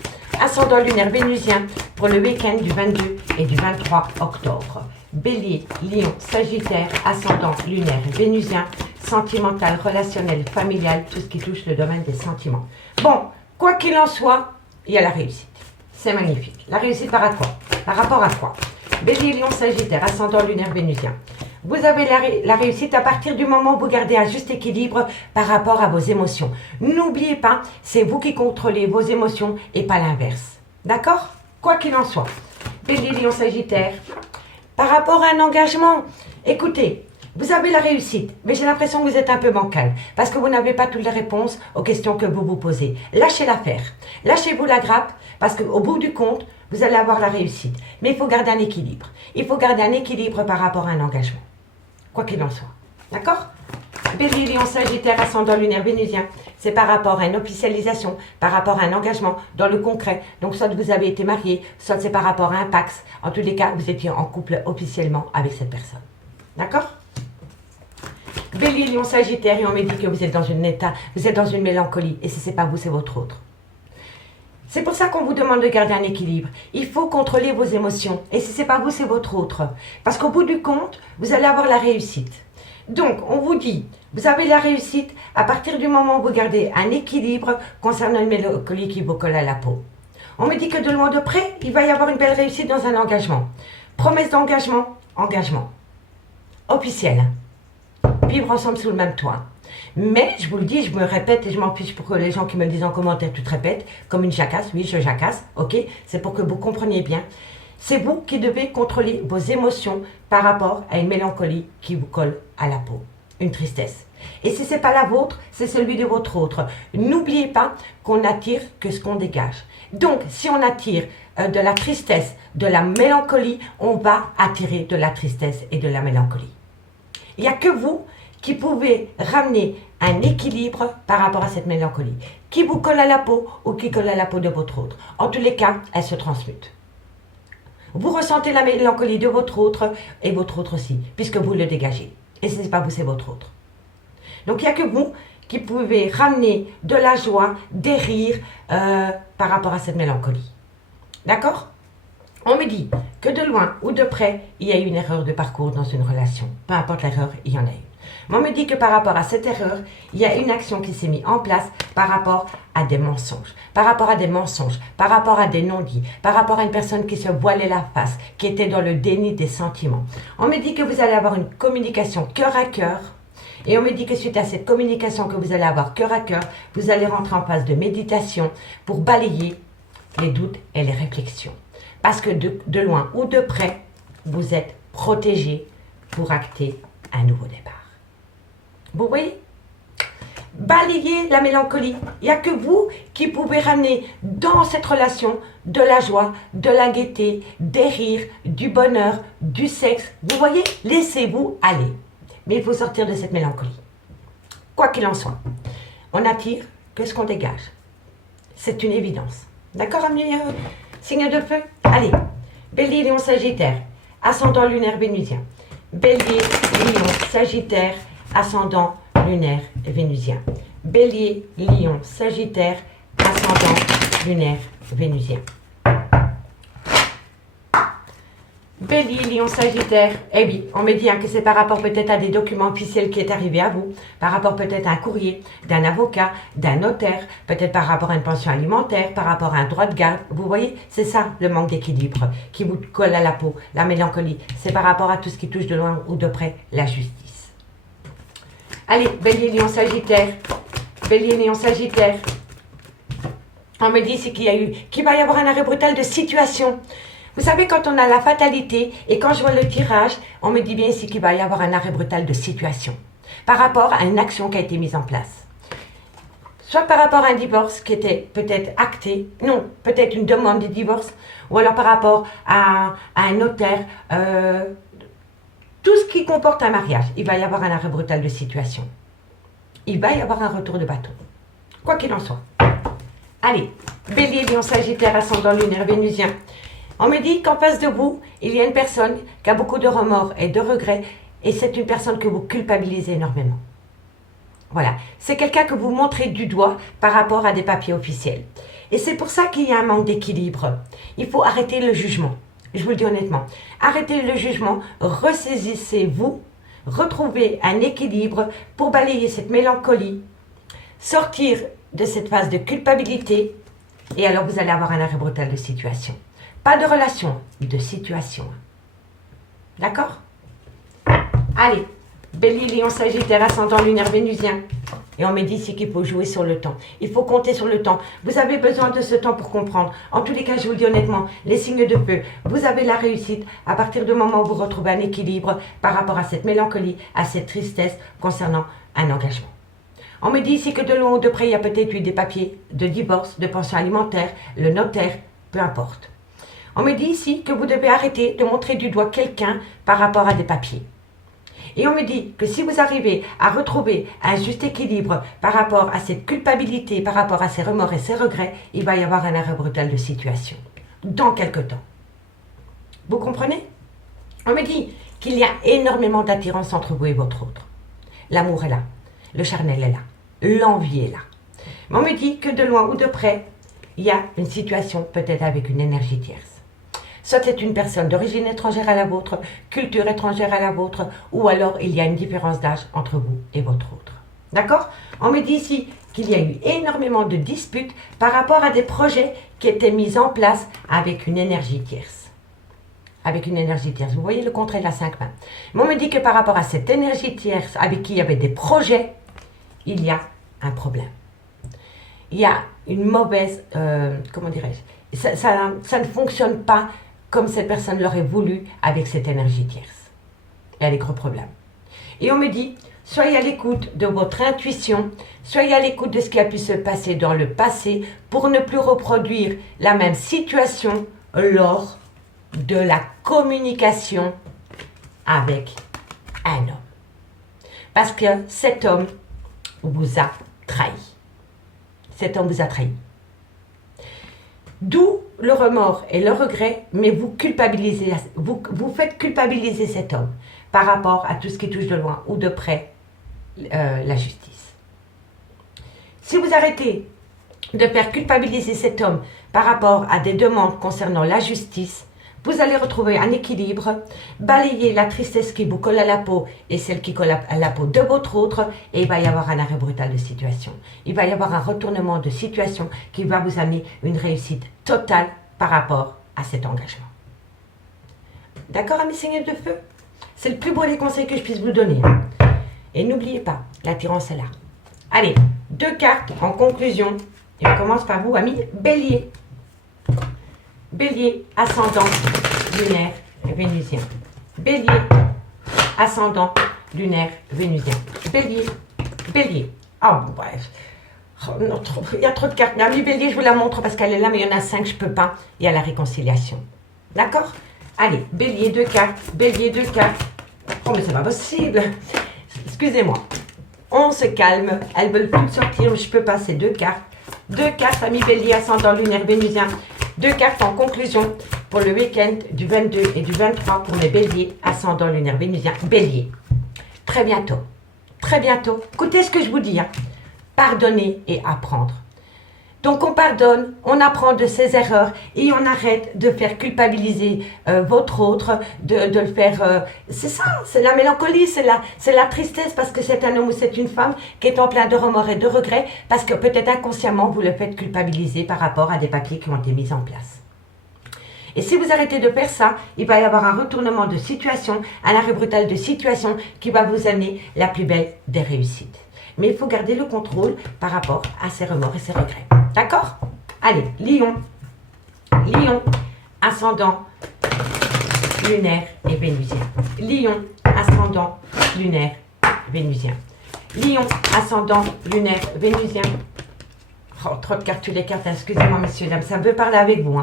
Ascendant lunaire vénusien pour le week-end du 22 et du 23 octobre. Bélier, lion, sagittaire, ascendant lunaire vénusien, sentimental, relationnel, familial, tout ce qui touche le domaine des sentiments. Bon, quoi qu'il en soit, il y a la réussite. C'est magnifique. La réussite par rapport à quoi? Bélier, lion, sagittaire, ascendant lunaire vénusien. Vous avez la réussite à partir du moment où vous gardez un juste équilibre par rapport à vos émotions. N'oubliez pas, c'est vous qui contrôlez vos émotions et pas l'inverse. D'accord? Quoi qu'il en soit. Bélier, lion, sagittaire. Par rapport à un engagement, écoutez, vous avez la réussite, mais j'ai l'impression que vous êtes un peu bancal parce que vous n'avez pas toutes les réponses aux questions que vous vous posez. Lâchez l'affaire. Lâchez-vous la grappe parce qu'au bout du compte, vous allez avoir la réussite. Mais il faut garder un équilibre. Il faut garder un équilibre par rapport à un engagement. Quoi qu'il en soit. D'accord? Bélier, lion, sagittaire, ascendant lunaire vénusien. C'est par rapport à une officialisation, par rapport à un engagement dans le concret. Donc, soit vous avez été marié, soit c'est par rapport à un pax. En tous les cas, vous étiez en couple officiellement avec cette personne. D'accord? Bélier, lion, sagittaire, et on me dit que vous êtes dans vous êtes dans une mélancolie. Et si ce n'est pas vous, c'est votre autre. C'est pour ça qu'on vous demande de garder un équilibre. Il faut contrôler vos émotions. Et si ce n'est pas vous, c'est votre autre. Parce qu'au bout du compte, vous allez avoir la réussite. Donc, on vous dit, vous avez la réussite à partir du moment où vous gardez un équilibre concernant une mélancolie qui vous colle à la peau. On me dit que de loin de près, il va y avoir une belle réussite dans un engagement. Promesse d'engagement, engagement. Officiel. Vivre ensemble sous le même toit. Mais, je vous le dis, je me répète et je m'en fiche pour que les gens qui me le disent en commentaire, tu te répètes, comme une jacasse, oui, je jacasse, ok? C'est pour que vous compreniez bien. C'est vous qui devez contrôler vos émotions par rapport à une mélancolie qui vous colle à la peau. Une tristesse. Et si ce n'est pas la vôtre, c'est celui de votre autre. N'oubliez pas qu'on n'attire que ce qu'on dégage. Donc, si on attire de la tristesse, de la mélancolie, on va attirer de la tristesse et de la mélancolie. Il n'y a que vous qui pouvez ramener un équilibre par rapport à cette mélancolie, qui vous colle à la peau ou qui colle à la peau de votre autre. En tous les cas, elle se transmute. Vous ressentez la mélancolie de votre autre et votre autre aussi, puisque vous le dégagez. Et ce n'est pas vous, c'est votre autre. Donc il n'y a que vous qui pouvez ramener de la joie, des rires par rapport à cette mélancolie. D'accord? On me dit que de loin ou de près, il y a une erreur de parcours dans une relation. Peu importe l'erreur, il y en a une. Mais on me dit que par rapport à cette erreur, il y a une action qui s'est mise en place par rapport à des mensonges, par rapport à des mensonges, par rapport à des non-dits, par rapport à une personne qui se voilait la face, qui était dans le déni des sentiments. On me dit que vous allez avoir une communication cœur à cœur. Et on me dit que suite à cette communication que vous allez avoir cœur à cœur, vous allez rentrer en phase de méditation pour balayer les doutes et les réflexions. Parce que de loin ou de près, vous êtes protégé pour acter un nouveau départ. Vous voyez? Balayer la mélancolie. Il n'y a que vous qui pouvez ramener dans cette relation de la joie, de la gaieté, des rires, du bonheur, du sexe. Vous voyez? Laissez-vous aller. Mais il faut sortir de cette mélancolie. Quoi qu'il en soit, on n'attire que ce qu'on dégage. C'est une évidence. D'accord, amis signe de feu? Allez, Bélier, Lion, Sagittaire, ascendant lunaire vénusien. Bélier, Lion, Sagittaire, ascendant lunaire vénusien. Bélier, Lion, Sagittaire, ascendant lunaire vénusien. Bélier, Lion, Sagittaire, eh oui, on me dit que c'est par rapport peut-être à des documents officiels qui est arrivé à vous, par rapport peut-être à un courrier d'un avocat, d'un notaire, peut-être par rapport à une pension alimentaire, par rapport à un droit de garde. Vous voyez, c'est ça le manque d'équilibre qui vous colle à la peau, la mélancolie. C'est par rapport à tout ce qui touche de loin ou de près la justice. Allez, Bélier, Lion, Sagittaire, Bélier, Lion, Sagittaire. On me dit qu'il va y avoir un arrêt brutal de situation. Vous savez, quand on a la fatalité, et quand je vois le tirage, on me dit bien ici qu'il va y avoir un arrêt brutal de situation, par rapport à une action qui a été mise en place. Soit par rapport à un divorce qui était peut-être acté, non, peut-être une demande de divorce, ou alors par rapport à un notaire, tout ce qui comporte un mariage, il va y avoir un arrêt brutal de situation. Il va y avoir un retour de bâton, quoi qu'il en soit. Allez, Bélier, Lion, Sagittaire, ascendant lunaire vénusien. On me dit qu'en face de vous, il y a une personne qui a beaucoup de remords et de regrets, et c'est une personne que vous culpabilisez énormément. Voilà, c'est quelqu'un que vous montrez du doigt par rapport à des papiers officiels. Et c'est pour ça qu'il y a un manque d'équilibre. Il faut arrêter le jugement, je vous le dis honnêtement. Arrêtez le jugement, ressaisissez-vous, retrouvez un équilibre pour balayer cette mélancolie, sortir de cette phase de culpabilité, et alors vous allez avoir un arrêt brutal de situation. Pas de relation, de situation. D'accord? Allez, Bélier, Lion, Sagittaire, ascendant lunaire vénusien. Et on me dit ici qu'il faut jouer sur le temps. Il faut compter sur le temps. Vous avez besoin de ce temps pour comprendre. En tous les cas, je vous le dis honnêtement, les signes de feu, vous avez la réussite à partir du moment où vous retrouvez un équilibre par rapport à cette mélancolie, à cette tristesse concernant un engagement. On me dit ici que de loin ou de près, il y a peut-être eu des papiers de divorce, de pension alimentaire, le notaire, peu importe. On me dit ici que vous devez arrêter de montrer du doigt quelqu'un par rapport à des papiers. Et on me dit que si vous arrivez à retrouver un juste équilibre par rapport à cette culpabilité, par rapport à ces remords et ces regrets, il va y avoir un arrêt brutal de situation dans quelque temps. Vous comprenez? On me dit qu'il y a énormément d'attirance entre vous et votre autre. L'amour est là, le charnel est là, l'envie est là. Mais on me dit que de loin ou de près, il y a une situation peut-être avec une énergie tierce. Soit c'est une personne d'origine étrangère à la vôtre, culture étrangère à la vôtre, ou alors il y a une différence d'âge entre vous et votre autre. D'accord? On me dit ici qu'il y a eu énormément de disputes par rapport à des projets qui étaient mis en place avec une énergie tierce. Avec une énergie tierce. Vous voyez le contraire de la 5 mains. Mais on me dit que par rapport à cette énergie tierce avec qui il y avait des projets, il y a un problème. Il y a une mauvaise, comment dirais-je, ça ne fonctionne pas comme cette personne l'aurait voulu avec cette énergie tierce. Il y a des gros problèmes. Et on me dit Soyez à l'écoute de votre intuition. Soyez à l'écoute de ce qui a pu se passer dans le passé pour ne plus reproduire la même situation lors de la communication avec un homme. Parce que cet homme vous a trahi. Cet homme vous a trahi. D'où le remords et le regret, mais vous culpabilisez, vous faites culpabiliser cet homme par rapport à tout ce qui touche de loin ou de près la justice. Si vous arrêtez de faire culpabiliser cet homme par rapport à des demandes concernant la justice, vous allez retrouver un équilibre, balayer la tristesse qui vous colle à la peau et celle qui colle à la peau de votre autre, et il va y avoir un arrêt brutal de situation. Il va y avoir un retournement de situation qui va vous amener une réussite totale par rapport à cet engagement. D'accord, amis seigneurs de feu? C'est le plus beau des conseils que je puisse vous donner. Et n'oubliez pas, l'attirance est là. Allez, 2 cartes en conclusion. Et on commence par vous, amis Bélier. Bélier, ascendant, lunaire, vénusien. Bélier, ascendant, lunaire, vénusien. Bélier, Bélier. Ah bon, bref. Oh, non, il y a trop de cartes. Amis Bélier, je vous la montre parce qu'elle est là, mais il y en a 5, je ne peux pas. Il y a la réconciliation. D'accord? Allez, Bélier, 2 cartes. Bélier, 2 cartes. Oh, mais c'est pas possible. Excusez-moi. On se calme. Elles veulent toutes sortir. Je peux pas. C'est 2 cartes. 2 cartes, amis Bélier, ascendant, lunaire, vénusien. 2 cartes en conclusion pour le week-end du 22 et du 23 pour les béliers, ascendant lunaire vénusien, bélier. Très bientôt. Très bientôt. Écoutez ce que je vous dis. Pardonner et apprendre. Donc on pardonne, on apprend de ses erreurs et on arrête de faire culpabiliser votre autre, de le faire... c'est ça, c'est la mélancolie, c'est la tristesse parce que c'est un homme ou c'est une femme qui est en plein de remords et de regrets parce que peut-être inconsciemment vous le faites culpabiliser par rapport à des papiers qui ont été mis en place. Et si vous arrêtez de faire ça, il va y avoir un retournement de situation, un arrêt brutal de situation qui va vous amener la plus belle des réussites. Mais il faut garder le contrôle par rapport à ses remords et ses regrets. D'accord? Allez, Lion. Lion, ascendant, lunaire et vénusien. Lion, ascendant, lunaire, vénusien. Lion, ascendant, lunaire, vénusien. Oh, trop de cartes, toutes les cartes, excusez-moi messieurs, dames, ça veut parler avec vous.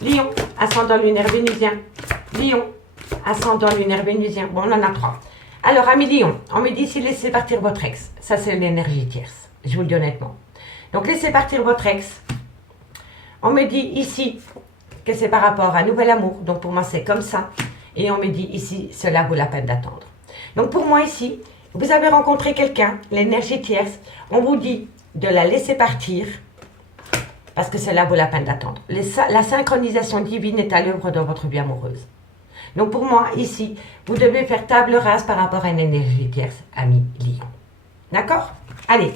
Lion, ascendant, lunaire, vénusien. Lion, ascendant, lunaire, vénusien. Bon, on en a 3. Alors, amis Lion, on me dit si laissez partir votre ex. Ça, c'est l'énergie tierce. Je vous le dis honnêtement. Donc, laissez partir votre ex. On me dit ici que c'est par rapport à un nouvel amour. Donc, pour moi, c'est comme ça. Et on me dit ici, cela vaut la peine d'attendre. Donc, pour moi, ici, vous avez rencontré quelqu'un, l'énergie tierce. On vous dit de la laisser partir parce que cela vaut la peine d'attendre. La synchronisation divine est à l'œuvre dans votre vie amoureuse. Donc pour moi, ici, vous devez faire table rase par rapport à une énergie tierce, ami Lion. D'accord? Allez,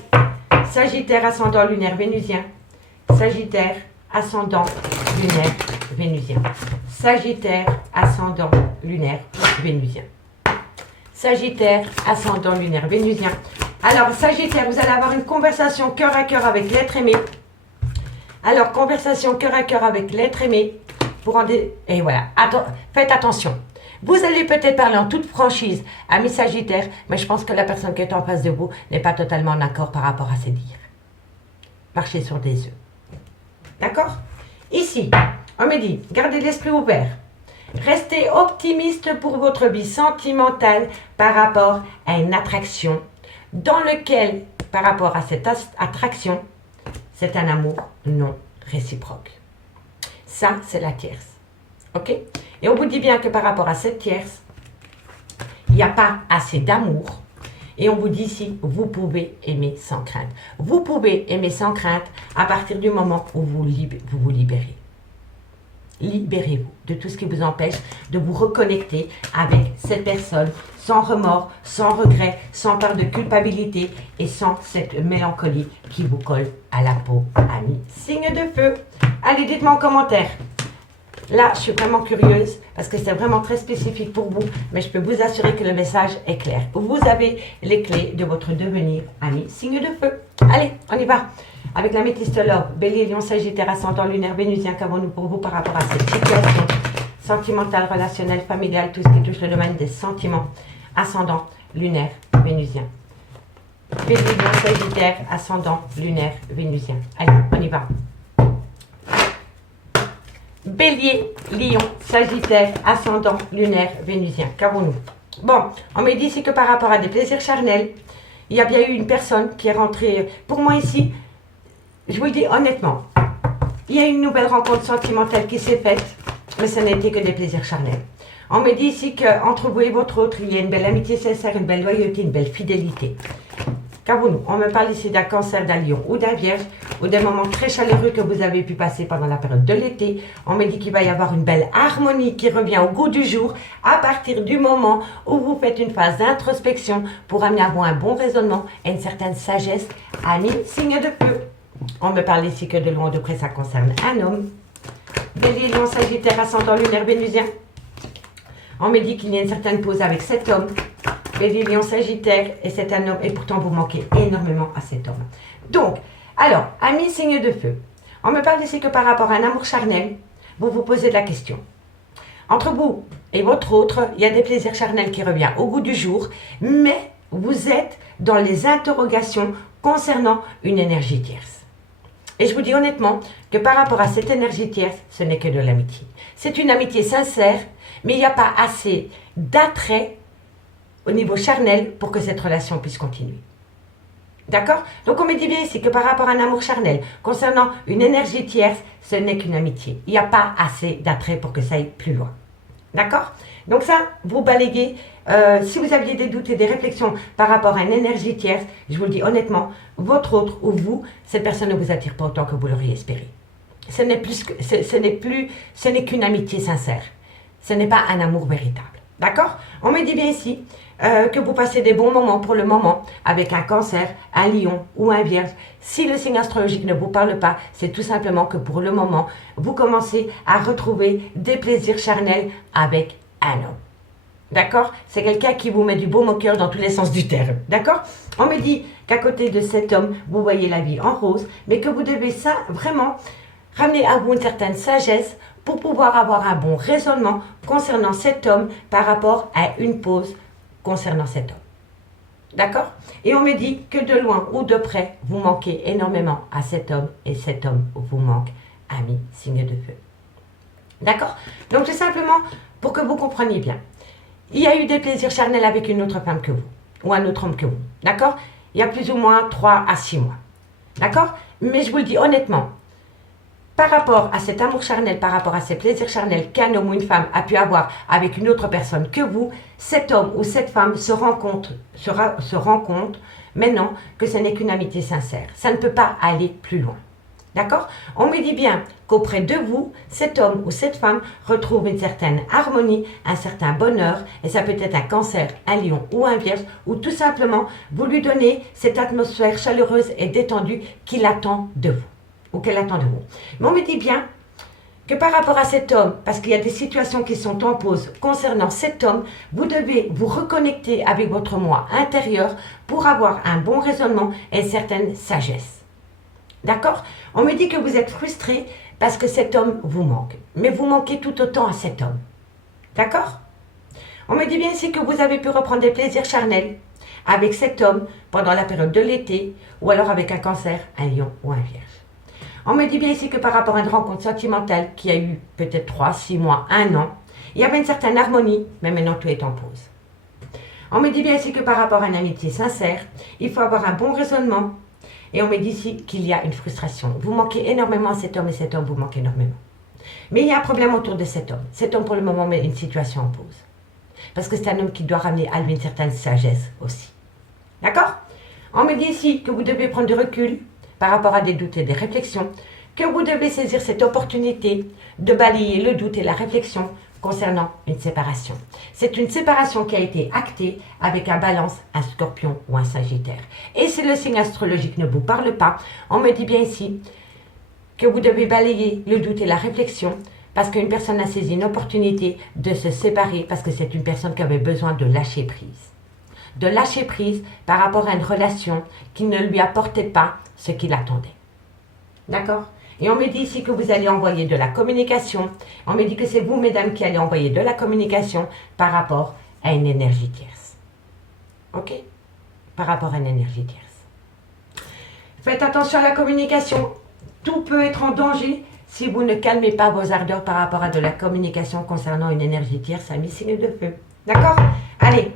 Sagittaire, ascendant, lunaire, vénusien. Sagittaire, ascendant, lunaire, vénusien. Sagittaire, ascendant, lunaire, vénusien. Sagittaire, ascendant, lunaire, vénusien. Alors, Sagittaire, vous allez avoir une conversation cœur à cœur avec l'être aimé. Alors, conversation cœur à cœur avec l'être aimé. Et voilà, faites attention. Vous allez peut-être parler en toute franchise, ami Sagittaire, mais je pense que la personne qui est en face de vous n'est pas totalement d'accord par rapport à ses dires. Marchez sur des œufs. D'accord? Ici, on me dit, gardez l'esprit ouvert. Restez optimiste pour votre vie sentimentale par rapport à une attraction dans lequel, par rapport à cette attraction, c'est un amour non réciproque. Ça, c'est la tierce. OK? Et on vous dit bien que par rapport à cette tierce, il n'y a pas assez d'amour. Et on vous dit ici, vous pouvez aimer sans crainte. Vous pouvez aimer sans crainte à partir du moment où vous vous libérez. Libérez-vous de tout ce qui vous empêche de vous reconnecter avec cette personne sans remords, sans regret, sans part de culpabilité et sans cette mélancolie qui vous colle à la peau, amis. Signe de feu. Allez, dites-moi en commentaire. Là, je suis vraiment curieuse parce que c'est vraiment très spécifique pour vous, mais je peux vous assurer que le message est clair. Vous avez les clés de votre devenir, ami. Signe de feu. Allez, on y va. Avec la métiste Love, Bélier, Lion, Sagittaire, ascendant, lunaire, vénusien, qu'avons-nous pour vous par rapport à cette situation sentimentale, relationnelle, familiale, tout ce qui touche le domaine des sentiments, ascendant, lunaire, vénusien. Bélier, Lion, Sagittaire, ascendant, lunaire, vénusien. Allez, on y va. Bélier, Lion, Sagittaire, ascendant, lunaire, vénusien. Qu'avons-nous? Bon, on me dit ici que par rapport à des plaisirs charnels, il y a bien eu une personne qui est rentrée. Pour moi ici, je vous le dis honnêtement, il y a une nouvelle rencontre sentimentale qui s'est faite, mais ce n'était que des plaisirs charnels. On me dit ici qu'entre vous et votre autre, il y a une belle amitié sincère, une belle loyauté, une belle fidélité. Qu'avons-nous? On me parle ici d'un cancer, d'un lion ou d'un vierge, ou des moments très chaleureux que vous avez pu passer pendant la période de l'été. On me dit qu'il va y avoir une belle harmonie qui revient au goût du jour à partir du moment où vous faites une phase d'introspection pour amener à vous un bon raisonnement et une certaine sagesse. Amis, signe de feu. On me parle ici que de loin ou de près, ça concerne un homme. Bélier, Lion, Sagittaire, ascendant, lunaire, vénusien. On me dit qu'il y a une certaine pause avec cet homme. Bélier, Lion, Sagittaire, et c'est un homme, et pourtant vous manquez énormément à cet homme. Donc, alors, amis, signe de feu. On me parle ici que par rapport à un amour charnel, vous vous posez de la question. Entre vous et votre autre, il y a des plaisirs charnels qui reviennent au goût du jour, mais vous êtes dans les interrogations concernant une énergie tierce. Et je vous dis honnêtement que par rapport à cette énergie tierce, ce n'est que de l'amitié. C'est une amitié sincère, mais il n'y a pas assez d'attrait au niveau charnel pour que cette relation puisse continuer. D'accord? Donc on me dit bien ici que par rapport à un amour charnel, concernant une énergie tierce, ce n'est qu'une amitié. Il n'y a pas assez d'attrait pour que ça aille plus loin. D'accord? Donc ça, vous balayez. Si vous aviez des doutes et des réflexions par rapport à une énergie tierce, je vous le dis honnêtement, votre autre ou vous, cette personne ne vous attire pas autant que vous l'auriez espéré. Ce n'est qu'une amitié sincère. Ce n'est pas un amour véritable. D'accord? On me dit bien ici que vous passez des bons moments pour le moment avec un cancer, un lion ou un vierge. Si le signe astrologique ne vous parle pas, c'est tout simplement que pour le moment, vous commencez à retrouver des plaisirs charnels avec un homme. D'accord? C'est quelqu'un qui vous met du baume au cœur dans tous les sens du terme. D'accord? On me dit qu'à côté de cet homme, vous voyez la vie en rose, mais que vous devez ça vraiment ramener à vous une certaine sagesse pour pouvoir avoir un bon raisonnement concernant cet homme par rapport à une pause concernant cet homme. D'accord? Et on me dit que de loin ou de près, vous manquez énormément à cet homme et cet homme vous manque, ami, signe de feu. D'accord? Donc c'est simplement pour que vous compreniez bien. Il y a eu des plaisirs charnels avec une autre femme que vous, ou un autre homme que vous. D'accord? Il y a plus ou moins 3 à 6 mois. D'accord? Mais je vous le dis honnêtement, par rapport à cet amour charnel, par rapport à ces plaisirs charnels qu'un homme ou une femme a pu avoir avec une autre personne que vous, cet homme ou cette femme se rend compte maintenant que ce n'est qu'une amitié sincère. Ça ne peut pas aller plus loin. D'accord? On me dit bien qu'auprès de vous, cet homme ou cette femme retrouve une certaine harmonie, un certain bonheur, et ça peut être un cancer, un lion ou un vierge, ou tout simplement vous lui donnez cette atmosphère chaleureuse et détendue qu'il attend de vous. Ou qu'elle attend de vous. Mais on me dit bien que par rapport à cet homme, parce qu'il y a des situations qui sont en pause concernant cet homme, vous devez vous reconnecter avec votre moi intérieur pour avoir un bon raisonnement et une certaine sagesse. D'accord? On me dit que vous êtes frustré parce que cet homme vous manque. Mais vous manquez tout autant à cet homme. D'accord? On me dit bien ici que vous avez pu reprendre des plaisirs charnels avec cet homme pendant la période de l'été ou alors avec un cancer, un lion ou un vierge. On me dit bien ici que par rapport à une rencontre sentimentale qui a eu peut-être 3, 6 mois, 1 an, il y avait une certaine harmonie, mais maintenant tout est en pause. On me dit bien ici que par rapport à une amitié sincère, il faut avoir un bon raisonnement. Et on me dit ici qu'il y a une frustration. Vous manquez énormément à cet homme et cet homme vous manque énormément. Mais il y a un problème autour de cet homme. Cet homme pour le moment met une situation en pause. Parce que c'est un homme qui doit ramener à lui une certaine sagesse aussi. D'accord? On me dit ici que vous devez prendre du recul par rapport à des doutes et des réflexions, que vous devez saisir cette opportunité de balayer le doute et la réflexion concernant une séparation. C'est une séparation qui a été actée avec un balance, un scorpion ou un sagittaire. Et si le signe astrologique ne vous parle pas, on me dit bien ici que vous devez balayer le doute et la réflexion parce qu'une personne a saisi une opportunité de se séparer parce que c'est une personne qui avait besoin de lâcher prise. De lâcher prise par rapport à une relation qui ne lui apportait pas ce qu'il attendait. D'accord? Et on me dit ici que vous allez envoyer de la communication. On me dit que c'est vous, mesdames, qui allez envoyer de la communication par rapport à une énergie tierce. ok? Par rapport à une énergie tierce. Faites attention à la communication. Tout peut être en danger si vous ne calmez pas vos ardeurs par rapport à de la communication concernant une énergie tierce, amis signes de feu. D'accord? Allez,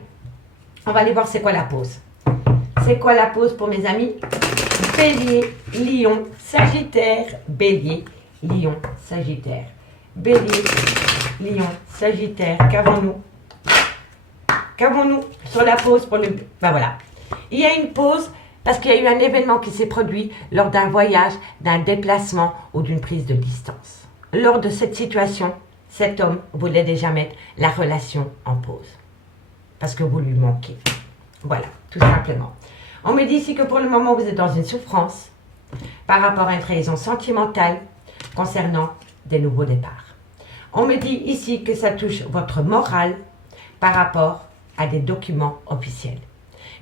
on va aller voir c'est quoi la pause. C'est quoi la pause pour mes amis? Bélier, Lion, Sagittaire, Bélier, Lion, Sagittaire. Bélier, Lion, Sagittaire, qu'avons-nous? Qu'avons-nous sur la pause pour le... Ben voilà. Il y a une pause parce qu'il y a eu un événement qui s'est produit lors d'un voyage, d'un déplacement ou d'une prise de distance. Lors de cette situation, cet homme voulait déjà mettre la relation en pause. Parce que vous lui manquez. Voilà, tout simplement. On me dit ici que pour le moment, vous êtes dans une souffrance par rapport à une trahison sentimentale concernant des nouveaux départs. On me dit ici que ça touche votre morale par rapport à des documents officiels.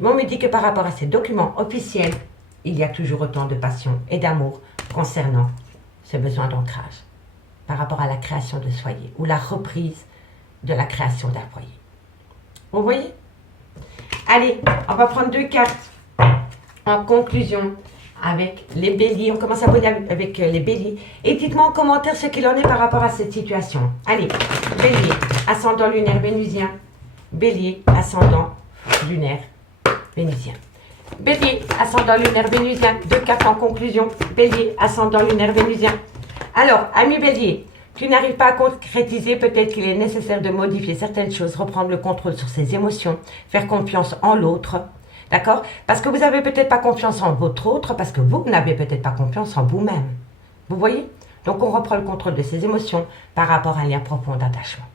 Mais on me dit que par rapport à ces documents officiels, il y a toujours autant de passion et d'amour concernant ce besoin d'ancrage par rapport à la création de foyer ou la reprise de la création d'un foyer. Vous voyez? Allez, on va prendre 2 cartes en conclusion avec les béliers. On commence à voler avec les béliers. Et dites-moi en commentaire ce qu'il en est par rapport à cette situation. Allez, bélier, ascendant lunaire vénusien. Bélier, ascendant lunaire vénusien. Bélier, ascendant lunaire vénusien. 2 cartes en conclusion. Bélier, ascendant lunaire vénusien. Alors, ami bélier, tu n'arrives pas à concrétiser, peut-être qu'il est nécessaire de modifier certaines choses, reprendre le contrôle sur ses émotions, faire confiance en l'autre, d'accord? Parce que vous n'avez peut-être pas confiance en votre autre, parce que vous n'avez peut-être pas confiance en vous-même. Vous voyez? Donc on reprend le contrôle de ses émotions par rapport à un lien profond d'attachement.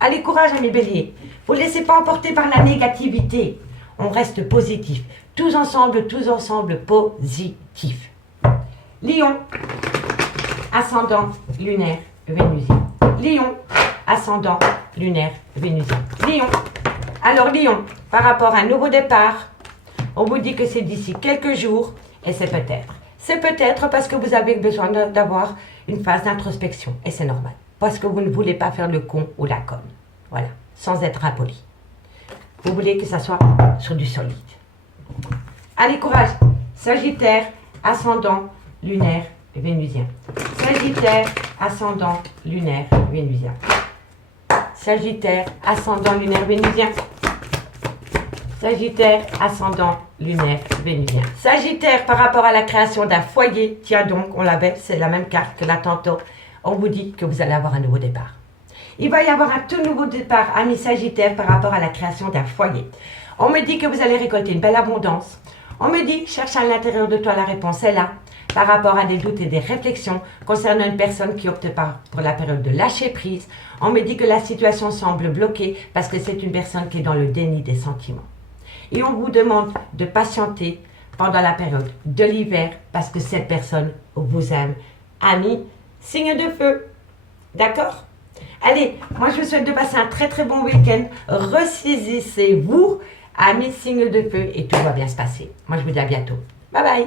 Allez, courage, ami bélier. Vous ne laissez pas emporter par la négativité. On reste positif. Tous ensemble, positifs. Lion, ascendant lunaire vénusien. Lion, ascendant lunaire vénusien. Lion. Alors Lion, par rapport à un nouveau départ, on vous dit que c'est d'ici quelques jours et c'est peut-être. C'est peut-être parce que vous avez besoin d'avoir une phase d'introspection et c'est normal. Parce que vous ne voulez pas faire le con ou la conne. Voilà, sans être impoli. Vous voulez que ça soit sur du solide. Allez, courage. Sagittaire, ascendant lunaire vénusien. Sagittaire, ascendant lunaire vénusien. Sagittaire, ascendant lunaire vénusien. Sagittaire, ascendant lunaire vénusien. Sagittaire, par rapport à la création d'un foyer, tiens donc, on l'avait, c'est la même carte que là tantôt, on vous dit que vous allez avoir un nouveau départ. Il va y avoir un tout nouveau départ, ami Sagittaire, par rapport à la création d'un foyer. On me dit que vous allez récolter une belle abondance. On me dit, cherche à l'intérieur de toi, la réponse est là. Par rapport à des doutes et des réflexions concernant une personne qui opte pour la période de lâcher prise, on me dit que la situation semble bloquée parce que c'est une personne qui est dans le déni des sentiments. Et on vous demande de patienter pendant la période de l'hiver parce que cette personne vous aime. Amis, signe de feu. D'accord? Allez, moi je vous souhaite de passer un très très bon week-end. Ressaisissez-vous, amis, signe de feu, et tout va bien se passer. Moi je vous dis à bientôt. Bye bye.